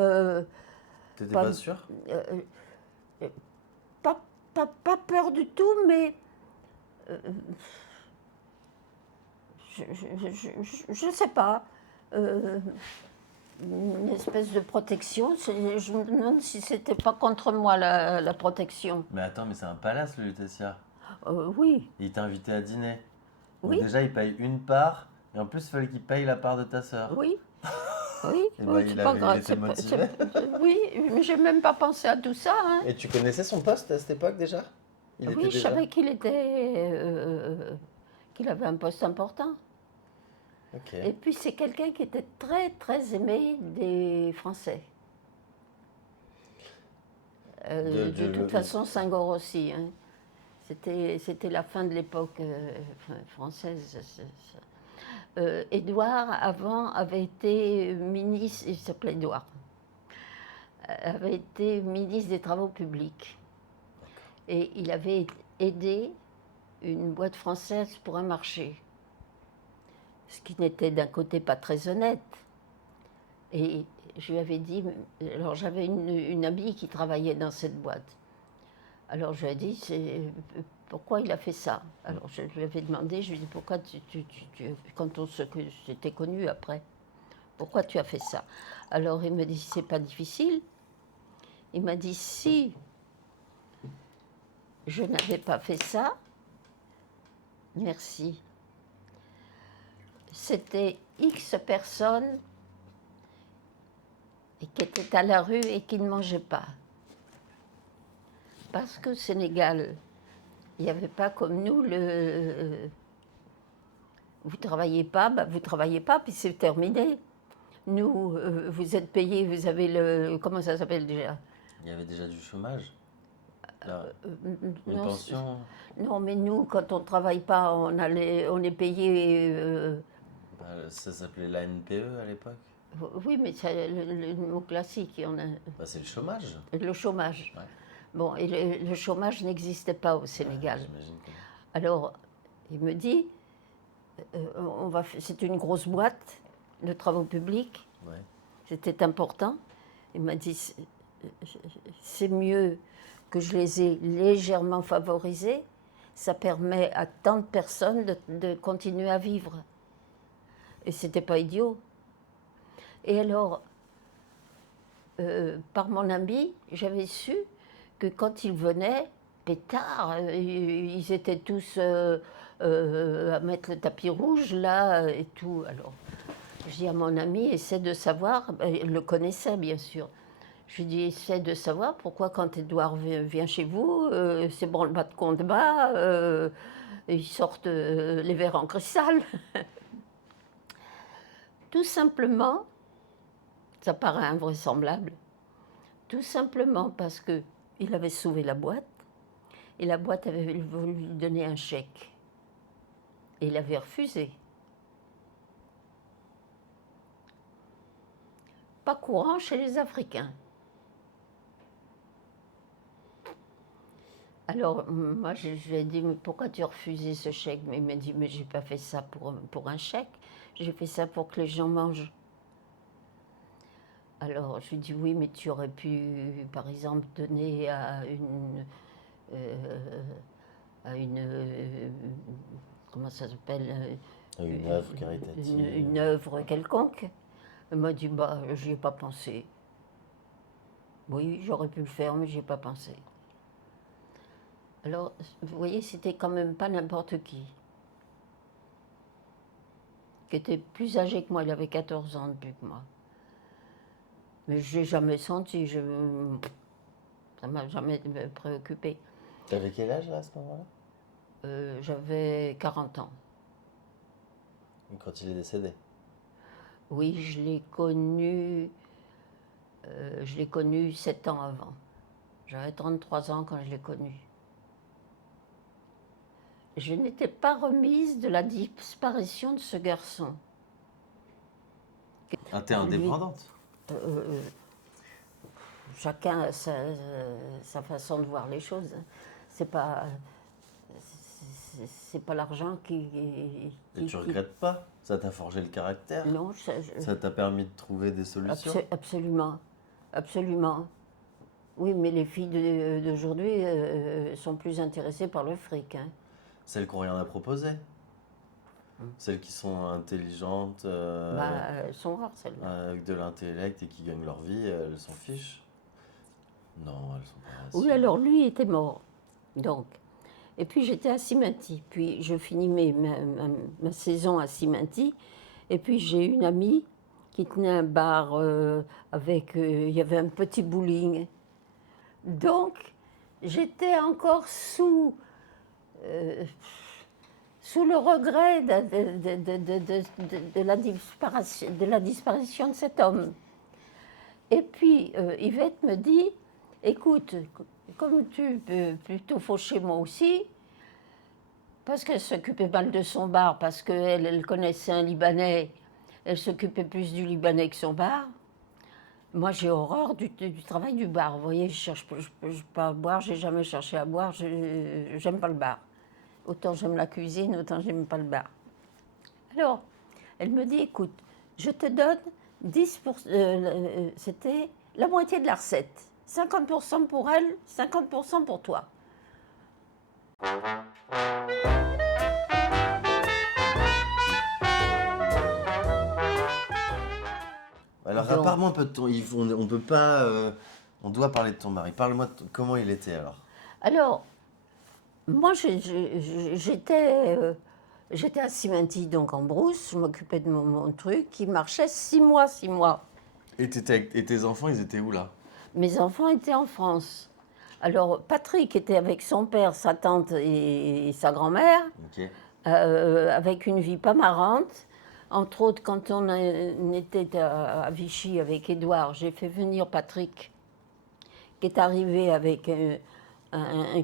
T'étais pas- pas sûre? pas peur du tout, mais je ne sais pas. Une espèce de protection. Je me demande si c'était pas contre moi la protection. Mais attends, mais c'est un palace, le Lutetia. Oui, Il t'a invité à dîner. Donc Oui. déjà, il paye une part, et en plus, il fallait qu'il paye la part de ta sœur. oui. Oui, Eh ben, oui, il c'est pas avait- il grave. était motivé. Oui, mais j'ai même pas pensé à tout ça. Hein. Et tu connaissais son poste à cette époque déjà? Oui, je savais qu'il avait un poste important. Ok. Et puis c'est quelqu'un qui était très très aimé des Français. De toute façon, Senghor aussi. Hein. C'était la fin de l'époque française. Édouard, avant, avait été ministre, il s'appelait Édouard, avait été ministre des Travaux publics. Et il avait aidé une boîte française pour un marché. Ce qui n'était d'un côté pas très honnête. Et je lui avais dit, alors j'avais une amie qui travaillait dans cette boîte. Alors je lui ai dit, pourquoi il a fait ça? Alors je lui avais demandé, je lui ai dit, pourquoi quand on s'était connus après, pourquoi tu as fait ça? Alors il me dit, c'est pas difficile. Il m'a dit, si je n'avais pas fait ça, merci. C'était X personnes qui étaient à la rue et qui ne mangeaient pas. Parce qu'au Sénégal, il n'y avait pas comme nous vous ne travaillez pas, vous ne travaillez pas, puis c'est terminé. Nous, vous êtes payés, vous avez comment ça s'appelle déjà? Il y avait déjà du chômage. Une non, pension? non, mais nous, quand on ne travaille pas, on est payé. Bah, ça s'appelait la NPE à l'époque. Oui, mais c'est le mot classique. Bah, c'est le chômage. Le chômage. Ouais. Bon, et le chômage n'existait pas au Sénégal. J'imagine que... Alors, il me dit, c'est une grosse boîte de travaux publics, Ouais. c'était important. Il m'a dit, c'est mieux que je les ai légèrement favorisés, ça permet à tant de personnes de continuer à vivre. Et c'était pas idiot. Et alors, par mon ami, j'avais su que quand ils venaient, pétard, ils étaient tous à mettre le tapis rouge là et tout. Alors, je dis à mon ami, essaie de savoir, elle le connaissait bien sûr. Je lui dis, essaie de savoir pourquoi quand Édouard vient chez vous, c'est bon le bas de compte bas, ils sortent les verres en cristal. Tout simplement, ça paraît invraisemblable, tout simplement parce qu'il avait sauvé la boîte et la boîte avait voulu lui donner un chèque. Et il avait refusé. Pas courant chez les Africains. Alors, moi, je lui ai dit, mais pourquoi tu as refusé ce chèque? Mais il m'a dit, mais j'ai pas fait ça pour un chèque, j'ai fait ça pour que les gens mangent. Alors, je lui ai dit, oui, mais tu aurais pu, par exemple, donner à une comment ça s'appelle? Une œuvre caritative. Une œuvre quelconque. Elle m'a dit, bah, j'y ai pas pensé. Oui, j'aurais pu le faire, mais j'y ai pas pensé. Alors, vous voyez, c'était quand même pas n'importe qui était plus âgé que moi, il avait 14 ans de plus que moi. Mais je l'ai jamais senti, ça m'a jamais préoccupé. T'avais quel âge là à ce moment-là? J'avais 40 ans. Quand il est décédé? Oui, je l'ai connu 7 ans avant. J'avais 33 ans quand je l'ai connu. Je n'étais pas remise de la disparition de ce garçon. Ah, t'es indépendante? Chacun a sa façon de voir les choses. C'est pas l'argent qui... Et tu regrettes pas? Ça t'a forgé le caractère? Non, Ça t'a permis de trouver des solutions? absolument. Absolument. Oui, mais les filles d'aujourd'hui sont plus intéressées par le fric. Hein. Celles qui n'ont rien à proposer? Celles qui sont intelligentes, Elles sont rares, celles-là. avec de l'intellect et qui gagnent leur vie, elles s'en fichent? Non, elles sont pas Oui, alors lui était mort. Donc. Et puis j'étais à Siminti. Puis je finis ma saison à Siminti. Et puis j'ai une amie qui tenait un bar avec... il y avait un petit bowling. Donc j'étais encore sous le regret de la disparition de cet homme. Et puis Yvette me dit, écoute, comme tu peux plutôt faucher moi aussi, parce qu'elle s'occupait mal de son bar, parce qu'elle connaissait un Libanais, elle s'occupait plus du Libanais que son bar. Moi, j'ai horreur du travail du bar. Vous voyez, je cherche pas à boire, j'ai jamais cherché à boire, j'aime pas le bar. Autant j'aime la cuisine, autant j'aime pas le bar. Alors, elle me dit, écoute, je te donne 10%, c'était la moitié de la recette. 50% pour elle, 50% pour toi. Alors, Donc. parle-moi un peu de ton... On peut pas... on doit parler de ton mari. Parle-moi de comment il était alors. Alors, moi, j'étais à Siminti, donc en brousse, je m'occupais de mon truc, qui marchait 6 mois. Et tes enfants, ils étaient où là? Mes enfants étaient en France. Alors, Patrick était avec son père, sa tante et sa grand-mère, Ok. avec une vie pas marrante. Entre autres, quand on était à Vichy avec Édouard, j'ai fait venir Patrick, qui est arrivé avec un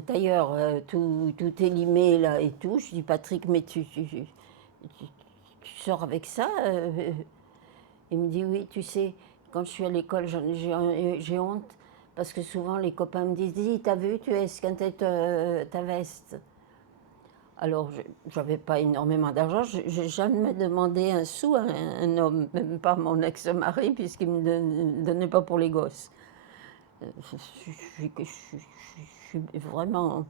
tailleur, tout est limé là et tout. Je dis, Patrick, mais tu sors avec ça Il me dit, oui, tu sais, quand je suis à l'école, j'ai honte, parce que souvent les copains me disent, dis, t'as vu, tu as esquinté ta veste. Alors, je n'avais pas énormément d'argent, je n'ai jamais demandé un sou à un homme, même pas mon ex-mari, puisqu'il ne me donnait pas pour les gosses. Je suis vraiment,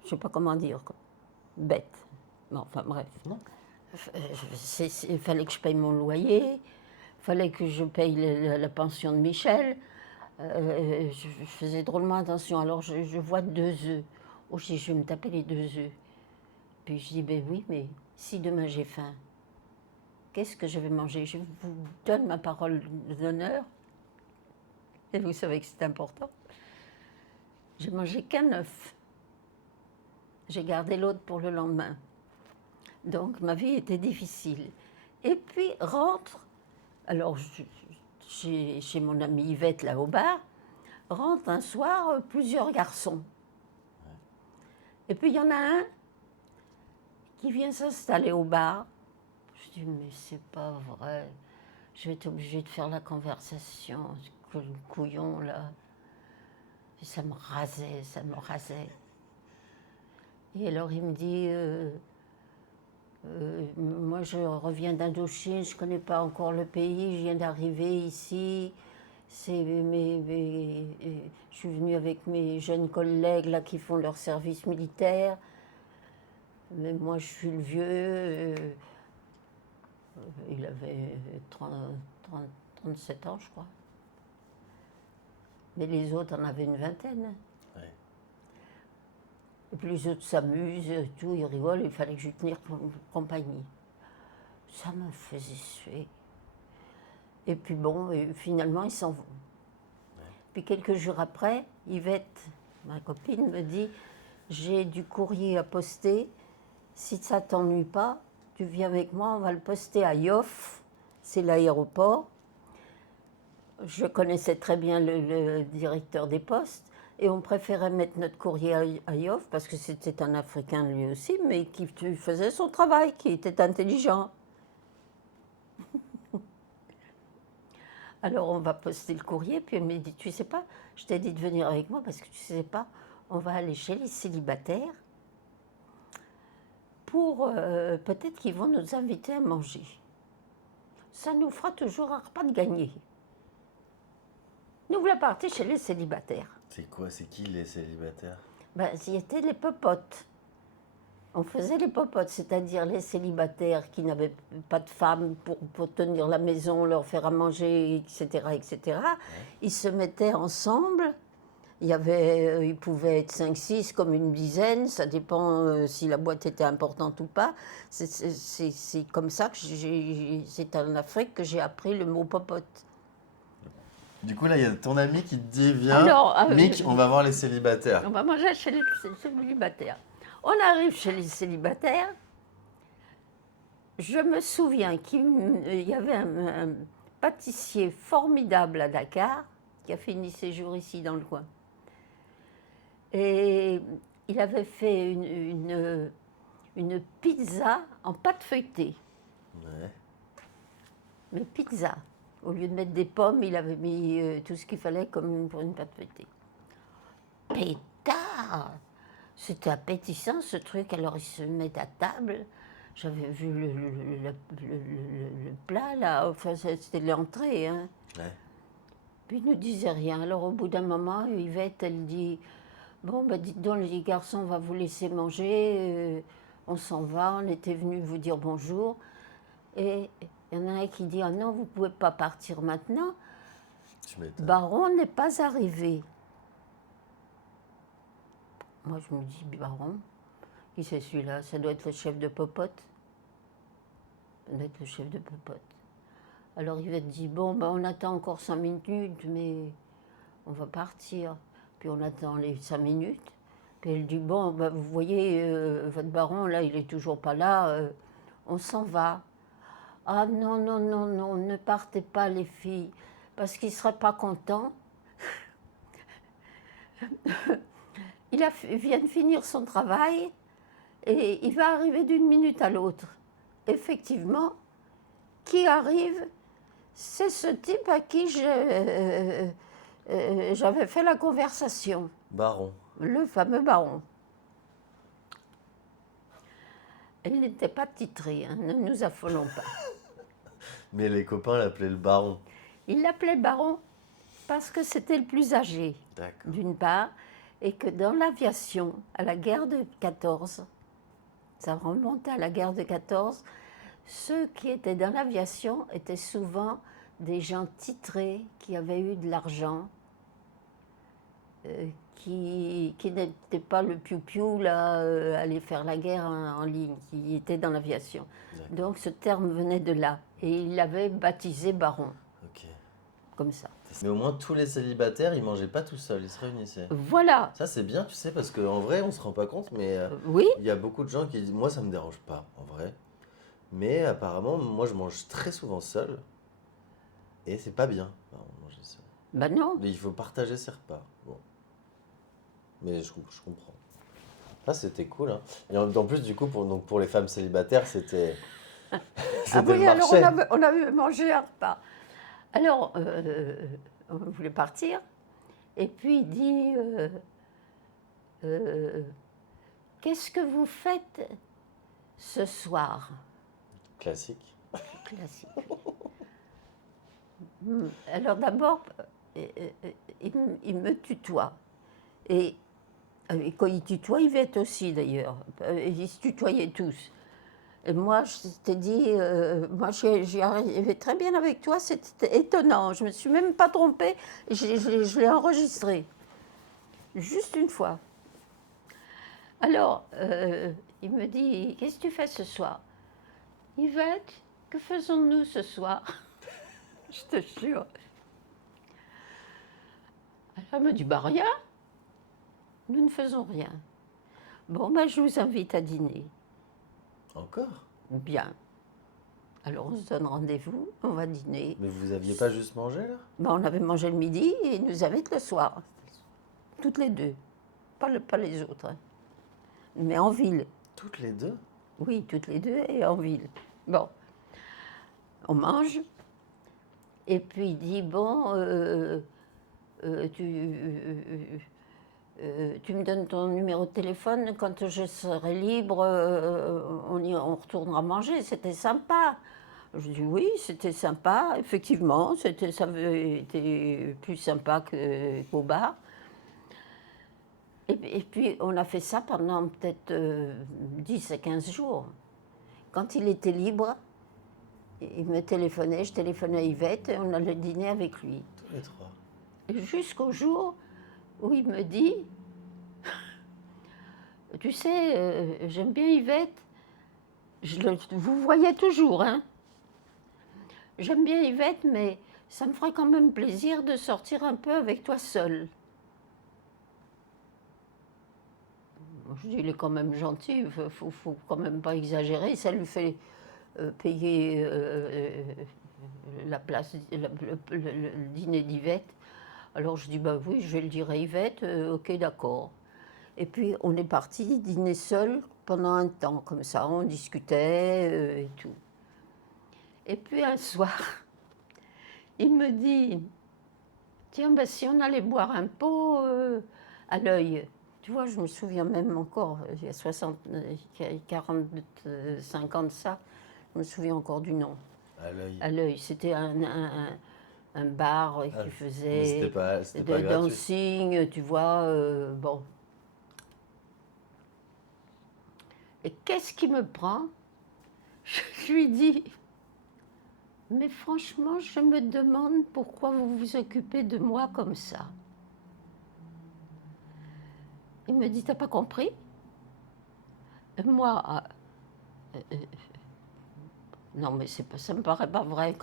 je ne sais pas comment dire, quoi, bête. Bon, enfin bref. Il fallait que je paye mon loyer, il fallait que je paye la pension de Michel. Je faisais drôlement attention. Alors je vois 2 œufs. Oh, je dis, je vais me taper les 2 œufs. Puis je dis, ben oui, mais si demain j'ai faim, qu'est-ce que je vais manger? Je vous donne ma parole d'honneur. Et vous savez que c'est important. J'ai mangé qu'un œuf. J'ai gardé l'autre pour le lendemain. Donc ma vie était difficile. Et puis rentre, alors chez mon amie Yvette là au bar, rentre un soir plusieurs garçons. Et puis il y en a un qui vient s'installer au bar. Je dis, mais c'est pas vrai, je vais être obligée de faire la conversation, ce couillon là. Et ça me rasait, ça me rasait. Et alors il me dit, moi je reviens d'Indochine, je ne connais pas encore le pays, je viens d'arriver ici. Je suis venue avec mes jeunes collègues là, qui font leur service militaire. Mais moi je suis le vieux. Il avait 37 ans, je crois. Mais les autres en avaient une vingtaine. Ouais. Et puis les autres s'amusent, et tout, ils rigolent, il fallait que je lui tenir compagnie. Ça me faisait suer. Et puis bon, finalement, ils s'en vont. Ouais. Puis quelques jours après, Yvette, ma copine, me dit, j'ai du courrier à poster, si ça ne t'ennuie pas, tu viens avec moi, on va le poster à Yoff, c'est l'aéroport. Je connaissais très bien le directeur des postes et on préférait mettre notre courrier à Yoff parce que c'était un Africain lui aussi, mais qui faisait son travail, qui était intelligent. Alors on va poster le courrier, puis elle me dit, tu sais pas, je t'ai dit de venir avec moi parce que tu sais pas, on va aller chez les célibataires pour peut-être qu'ils vont nous inviter à manger. Ça nous fera toujours un repas de gagné. Nous voilà partis chez les célibataires. C'est quoi? C'est qui les célibataires? Ben, c'était les popotes. On faisait les popotes, c'est-à-dire les célibataires qui n'avaient pas de femme pour tenir la maison, leur faire à manger, etc., etc. Ouais. Ils se mettaient ensemble. Ils pouvaient être 5-6 comme une dizaine, ça dépend si la boîte était importante ou pas. C'est comme ça que c'est en Afrique que j'ai appris le mot popote. Du coup, là, il y a ton ami qui te dit, viens, Mick, on va voir les célibataires. On va manger chez les célibataires. On arrive chez les célibataires. Je me souviens qu'il y avait un pâtissier formidable à Dakar, qui a fini ses jours ici dans le coin. Et il avait fait une pizza en pâte feuilletée. Ouais. Mais pizza. Au lieu de mettre des pommes, il avait mis tout ce qu'il fallait comme pour une pâte feuilletée. Pétard! C'était appétissant ce truc, alors ils se mettent à table. J'avais vu le plat là, enfin c'était l'entrée. Hein. Ouais. Puis ils ne disaient rien. Alors au bout d'un moment, Yvette, elle dit, bon, ben dites donc les garçons, on va vous laisser manger, on s'en va, on était venus vous dire bonjour. Et il y en a un qui dit, ah non, vous ne pouvez pas partir maintenant. Baron n'est pas arrivé. Moi, je me dis, Baron, qui c'est celui-là? Ça doit être le chef de popote. Ça doit être le chef de popote. Alors, il va te dire, bon, ben, on attend encore 5 minutes, mais on va partir. Puis on attend les 5 minutes. Puis elle dit, bon, ben, vous voyez, votre baron, là, il est toujours pas là, on s'en va. Ah non, non, non, non, ne partez pas, les filles, parce qu'il ne serait pas content. vient de finir son travail et il va arriver d'une minute à l'autre. Effectivement, qui arrive, c'est ce type à qui j'avais fait la conversation, Baron. le fameux baron. Il n'était pas titré, hein, ne nous affolons pas. Mais les copains l'appelaient le baron. Il l'appelait baron parce que c'était le plus âgé, D'accord. d'une part, et que dans l'aviation, à la guerre de 14, ça remontait à la guerre de 14, ceux qui étaient dans l'aviation étaient souvent des gens titrés qui avaient eu de l'argent, qui n'étaient pas le piou-piou, là, aller faire la guerre en ligne, qui étaient dans l'aviation. D'accord. Donc ce terme venait de là. Et il l'avait baptisé baron, Ok. comme ça. Mais au moins, tous les célibataires, ils mangeaient pas tout seuls, ils se réunissaient. Voilà. Ça, c'est bien, tu sais, parce qu'en vrai, on se rend pas compte, mais Oui, il y a beaucoup de gens qui disent, moi, ça me dérange pas, en vrai. Mais apparemment, moi, je mange très souvent seul. Et c'est pas bien, manger seul. ben non. Il faut partager ses repas. Bon. Mais je comprends. Ça, c'était cool. Hein. Et en plus, du coup, pour les femmes célibataires, c'était Ah c'était oui, le alors marché. on avait mangé un repas. Alors, on voulait partir. Et puis il dit, qu'est-ce que vous faites ce soir? Classique. Classique. Alors d'abord, il me tutoie. Et quand il tutoie, Yvette aussi d'ailleurs. Ils se tutoyaient tous. Et moi, je t'ai dit, moi j'y arrivais très bien avec toi, c'était étonnant. Je ne me suis même pas trompée, je l'ai enregistré. Juste une fois. Alors, il me dit, qu'est-ce que tu fais ce soir? Yvette, que faisons-nous ce soir? Je te jure. Alors, elle me dit, bah rien, nous ne faisons rien. Bon, bah, je vous invite à dîner. Encore? Bien. Alors, on se donne rendez-vous, on va dîner. Mais vous aviez pas juste mangé, là? Ben, on avait mangé le midi et il nous invite le soir. Toutes les deux. Pas les autres. Hein. Mais en ville. Toutes les deux? Oui, toutes les deux et en ville. Bon. On mange. Et puis il dit, bon, tu me donnes ton numéro de téléphone, quand je serai libre, on retournera manger, c'était sympa. Je dis oui, c'était sympa, effectivement, ça avait été plus sympa qu'au bar. Et puis on a fait ça pendant peut-être 10 à 15 jours. Quand il était libre, il me téléphonait, je téléphonais à Yvette et on allait dîner avec lui. Tous les trois. Jusqu'au jour où il me dit, tu sais, j'aime bien Yvette, vous voyez toujours, hein. J'aime bien Yvette, mais ça me ferait quand même plaisir de sortir un peu avec toi seul. Je dis, il est quand même gentil, il faut quand même pas exagérer, ça lui fait payer la place, le dîner d'Yvette. Alors je dis, bah oui, je vais le dire à Yvette, ok, d'accord. Et puis on est parti dîner seul pendant un temps, comme ça, on discutait et tout. Et puis un soir, il me dit, tiens, bah, si on allait boire un pot à l'œil. Tu vois, je me souviens même encore, il y a 45 ans de ça, je me souviens encore du nom. À l'œil. À l'œil, c'était un bar qui Mais faisait c'était pas de gratuit. dancing, tu vois, bon. Et qu'est-ce qui me prend? Je lui dis, mais franchement, je me demande pourquoi vous vous occupez de moi comme ça. Il me dit, t'as pas compris? Et moi, non, mais c'est pas, ça me paraît pas vrai,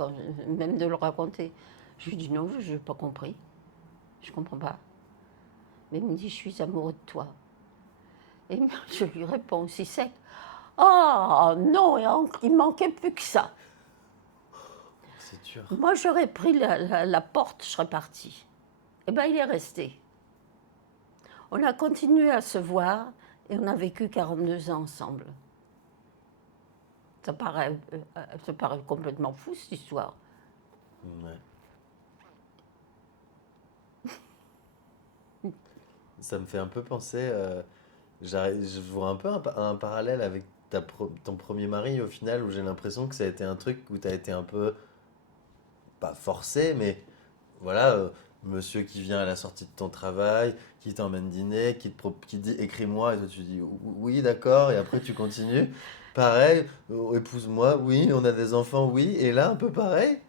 même de le raconter. Je lui dis, non, je n'ai pas compris. Je comprends pas. Mais il me dit, je suis amoureux de toi. Et je lui réponds aussi sec, ah non, il manquait plus que ça. C'est dur. Moi, j'aurais pris la porte, je serais partie. Eh bien, il est resté. On a continué à se voir et on a vécu 42 ans ensemble. Ça paraît complètement fou, cette histoire. Ouais. Ça me fait un peu penser, je vois un peu un parallèle avec ton premier mari au final, où j'ai l'impression que ça a été un truc où tu as été un peu, pas forcé, mais voilà, monsieur qui vient à la sortie de ton travail, qui t'emmène dîner, qui te dit écris-moi, et toi tu dis oui, d'accord, et après tu continues. Pareil, épouse-moi, oui, on a des enfants, oui, et là un peu pareil.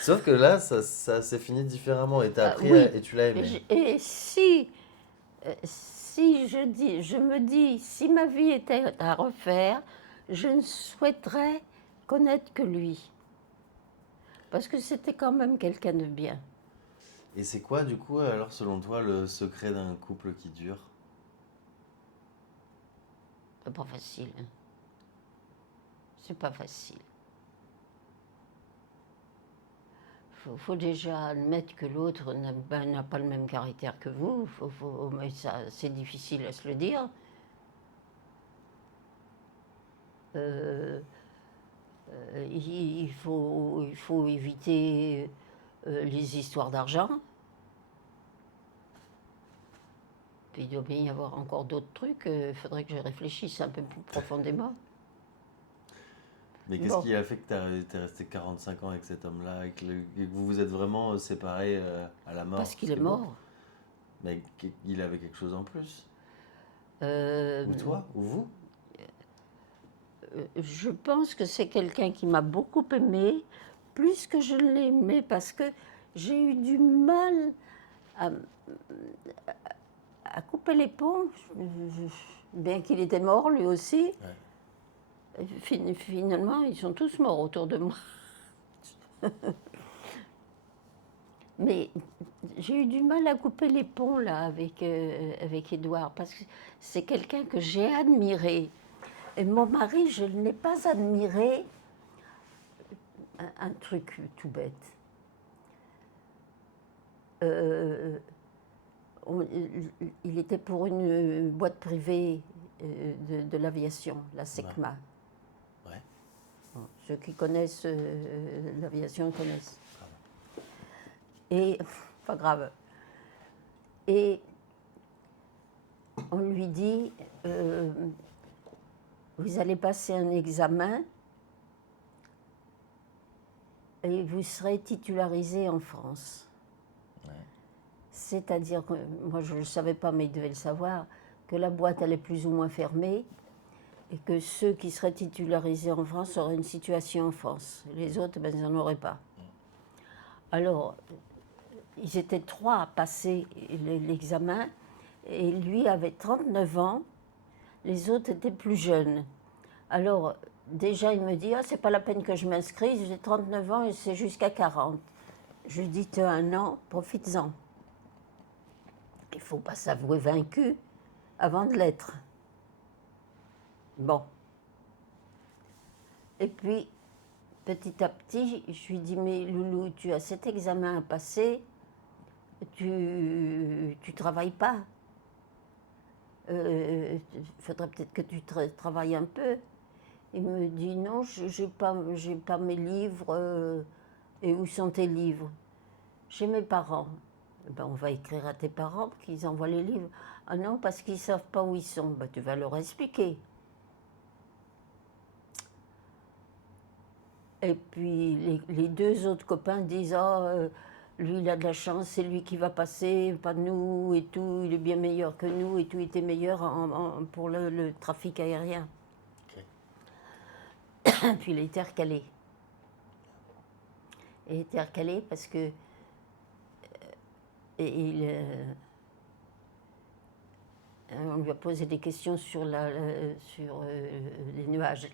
Sauf que là, ça s'est fini différemment, et t'as appris Oui, et tu l'as et, aimé. et si je me dis, si ma vie était à refaire, je ne souhaiterais connaître que lui. Parce que c'était quand même quelqu'un de bien. Et c'est quoi, du coup, alors, selon toi, le secret d'un couple qui dure? C'est pas facile. Hein. C'est pas facile. Faut déjà admettre que l'autre n'a pas le même caractère que vous. Mais ça, c'est difficile à se le dire. Euh, il faut éviter les histoires d'argent. Puis il doit bien y avoir encore d'autres trucs. Il faudrait que je réfléchisse un peu plus profondément. Mais qu'est-ce Bon, qui a fait que t'es resté 45 ans avec cet homme-là et que vous vous êtes vraiment séparés à la mort? parce qu'il est Bon, mort. mais il avait quelque chose en plus. Euh, Ou toi, ou vous? je pense que c'est quelqu'un qui m'a beaucoup aimé, plus que je l'ai aimé, parce que j'ai eu du mal à, à couper les ponts, bien qu'il était mort lui aussi. Finalement, ils sont tous morts autour de moi. Mais j'ai eu du mal à couper les ponts là avec Édouard, parce que c'est quelqu'un que j'ai admiré. Et mon mari, je ne l'ai pas admiré. Un truc tout bête. Euh, il était pour une boîte privée de l'aviation, la SECMA. Ouais. Bon, ceux qui connaissent l'aviation connaissent. Et, pas grave. Et on lui dit, vous allez passer un examen et vous serez titularisé en France. C'est-à-dire que, moi je ne le savais pas, mais il devait le savoir, que la boîte elle est plus ou moins fermée et que ceux qui seraient titularisés en France auraient une situation en France. Les autres, ben, ils n'en auraient pas. Alors, ils étaient 3 à passer l'examen et lui avait 39 ans, les autres étaient plus jeunes. Alors, déjà, il me dit, ah, c'est pas la peine que je m'inscrive, j'ai 39 ans et c'est jusqu'à 40. Je lui dis, tu as 1 an, profites-en. Il ne faut pas s'avouer vaincu avant de l'être. Bon. Et puis, petit à petit, je lui dis, mais Loulou, tu as cet examen à passer, tu travailles pas. Il faudrait peut-être que tu travailles un peu. Il me dit, non, j'ai pas mes livres. Et où sont tes livres? Chez mes parents. Ben, on va écrire à tes parents qu'ils envoient les livres. Ah non, parce qu'ils ne savent pas où ils sont. Ben, tu vas leur expliquer. Et puis les 2 autres copains disent, ah, lui il a de la chance, c'est lui qui va passer, pas nous et tout, il est bien meilleur que nous et tout, il était meilleur pour le trafic aérien. Okay. Puis il a été recalé. Il a été recalé parce que on lui a posé des questions sur les nuages,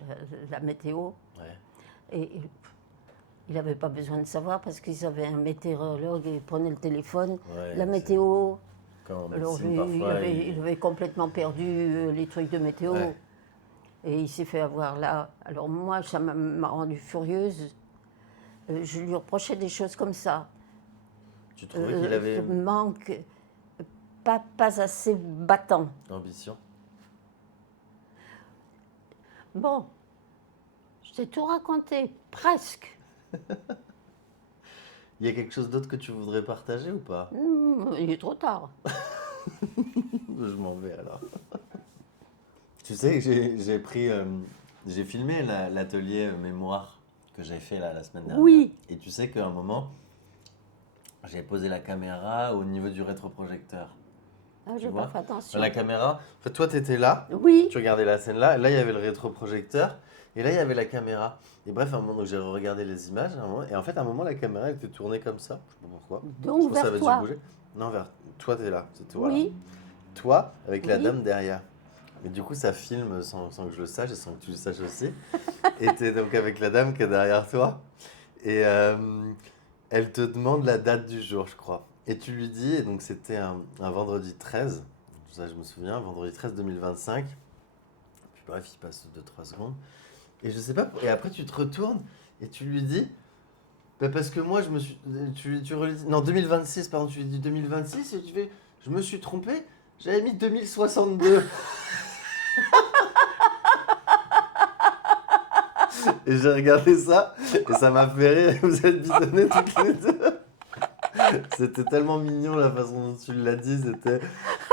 la météo. Ouais. Et il n'avait pas besoin de savoir parce qu'ils avaient un météorologue et il prenait le téléphone. Ouais, la météo. Alors lui, il avait complètement perdu les trucs de météo. Ouais. Et il s'est fait avoir là. Alors moi, ça m'a rendue furieuse. Je lui reprochais des choses comme ça. Tu trouvais qu'il avait... manque... pas assez battant. Ambition. Bon, je t'ai tout raconté, presque. Il y a quelque chose d'autre que tu voudrais partager ou pas? Il est trop tard. Je m'en vais alors. Tu sais que j'ai filmé l'atelier mémoire que j'ai fait la semaine dernière. Oui. Et tu sais qu'à un moment, j'ai posé la caméra au niveau du rétroprojecteur. Ah, j'ai vois, pas fait attention. La caméra, en fait, toi tu étais là, Oui. tu regardais la scène là, et là il y avait le rétroprojecteur, et là il y avait la caméra. Et bref, à un moment, donc, j'ai regardé les images, à un moment, et en fait, à un moment, la caméra elle était tournée comme ça. Je sais pas pourquoi. Je Donc pense que ça vers avait dû toi. bouger. Non, vers toi, t'es là. C'est toi, là. Oui. Toi, avec la Oui. dame derrière. Et du coup, ça filme sans que je le sache et sans que tu le saches aussi. Et t'es donc avec la dame qui est derrière toi. Et elle te demande la date du jour, je crois. Et tu lui dis, et donc c'était un vendredi 13, ça je me souviens, vendredi 13 2025. Puis bref, il passe 2-3 secondes. Et je sais pas, et après tu te retournes et tu lui dis, bah parce que moi je me suis. Tu relis, non, 2026, pardon, tu lui dis 2026 et tu fais, je me suis trompé, j'avais mis 2062. Et j'ai regardé ça et ça m'a fait rire. Vous êtes bidonnés toutes les deux. C'était tellement mignon la façon dont tu l'as dit. C'était.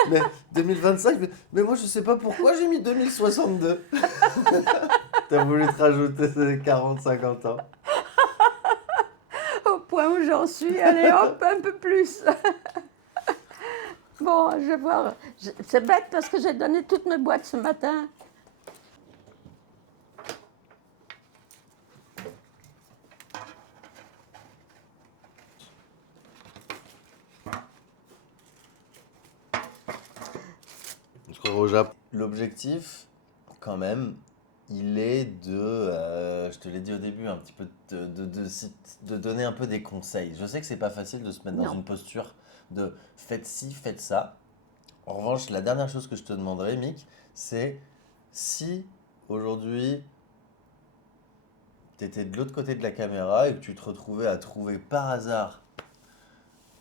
Mais 2025, mais moi je sais pas pourquoi j'ai mis 2062. T'as voulu te rajouter ces 40-50 ans. Au point où j'en suis, allez hop, un peu plus. Bon, je vais voir. C'est bête parce que j'ai donné toutes mes boîtes ce matin. Je crois au Japon. L'objectif, quand même, il est je te l'ai dit au début, un petit peu de donner un peu des conseils. Je sais que c'est pas facile de se mettre dans Non. une posture de faites ci, faites ça. En revanche, la dernière chose que je te demanderai, Mick, c'est si aujourd'hui tu étais de l'autre côté de la caméra et que tu te retrouvais à trouver par hasard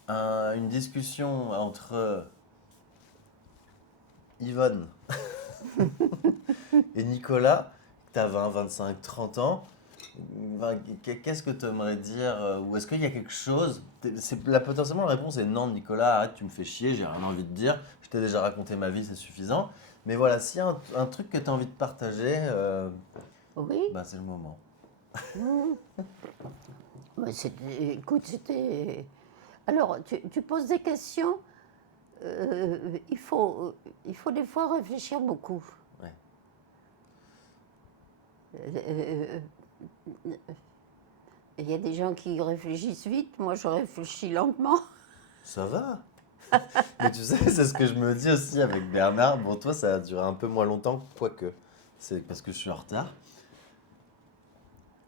une discussion entre Yvonne et Nicolas, tu as 20, 25, 30 ans, qu'est-ce que tu aimerais dire? Ou est-ce qu'il y a quelque chose? Là, potentiellement, la réponse est non, Nicolas, arrête, tu me fais chier, j'ai rien envie de dire. Je t'ai déjà raconté ma vie, c'est suffisant. Mais voilà, s'il y a un truc que tu as envie de partager, Oui. bah, c'est le moment. Mais écoute, c'était. Alors, tu poses des questions. Il faut des fois réfléchir beaucoup. Ouais. Il y a des gens qui réfléchissent vite, moi je réfléchis lentement. Ça va. Mais tu sais, c'est ce que je me dis aussi avec Bernard. Bon, toi, ça a duré un peu moins longtemps, quoique. C'est parce que je suis en retard.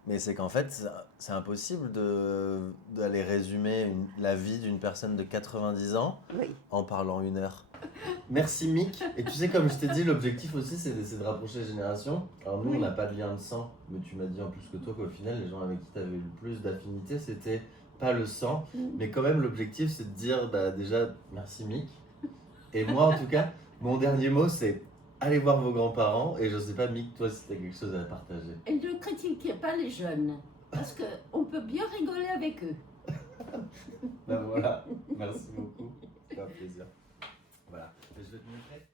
Mais c'est qu'en fait, c'est impossible d'aller résumer la vie d'une personne de 90 ans Oui. en parlant 1 heure. Merci Mick. Et tu sais, comme je t'ai dit, l'objectif aussi, c'est de rapprocher les générations. Alors nous, on n'a pas de lien de sang, mais tu m'as dit en plus que toi qu'au final, les gens avec qui tu avais le plus d'affinité, c'était pas le sang. Mais quand même, l'objectif, c'est de dire bah, déjà, merci Mick. Et moi, en tout cas, mon dernier mot, c'est allez voir vos grands-parents. Et je sais pas, Mick, toi, si tu as quelque chose à partager. Et ne critiquez pas les jeunes, parce qu'on peut bien rigoler avec eux. Ben voilà, merci beaucoup. C'est un plaisir. Voilà, je vais te montrer.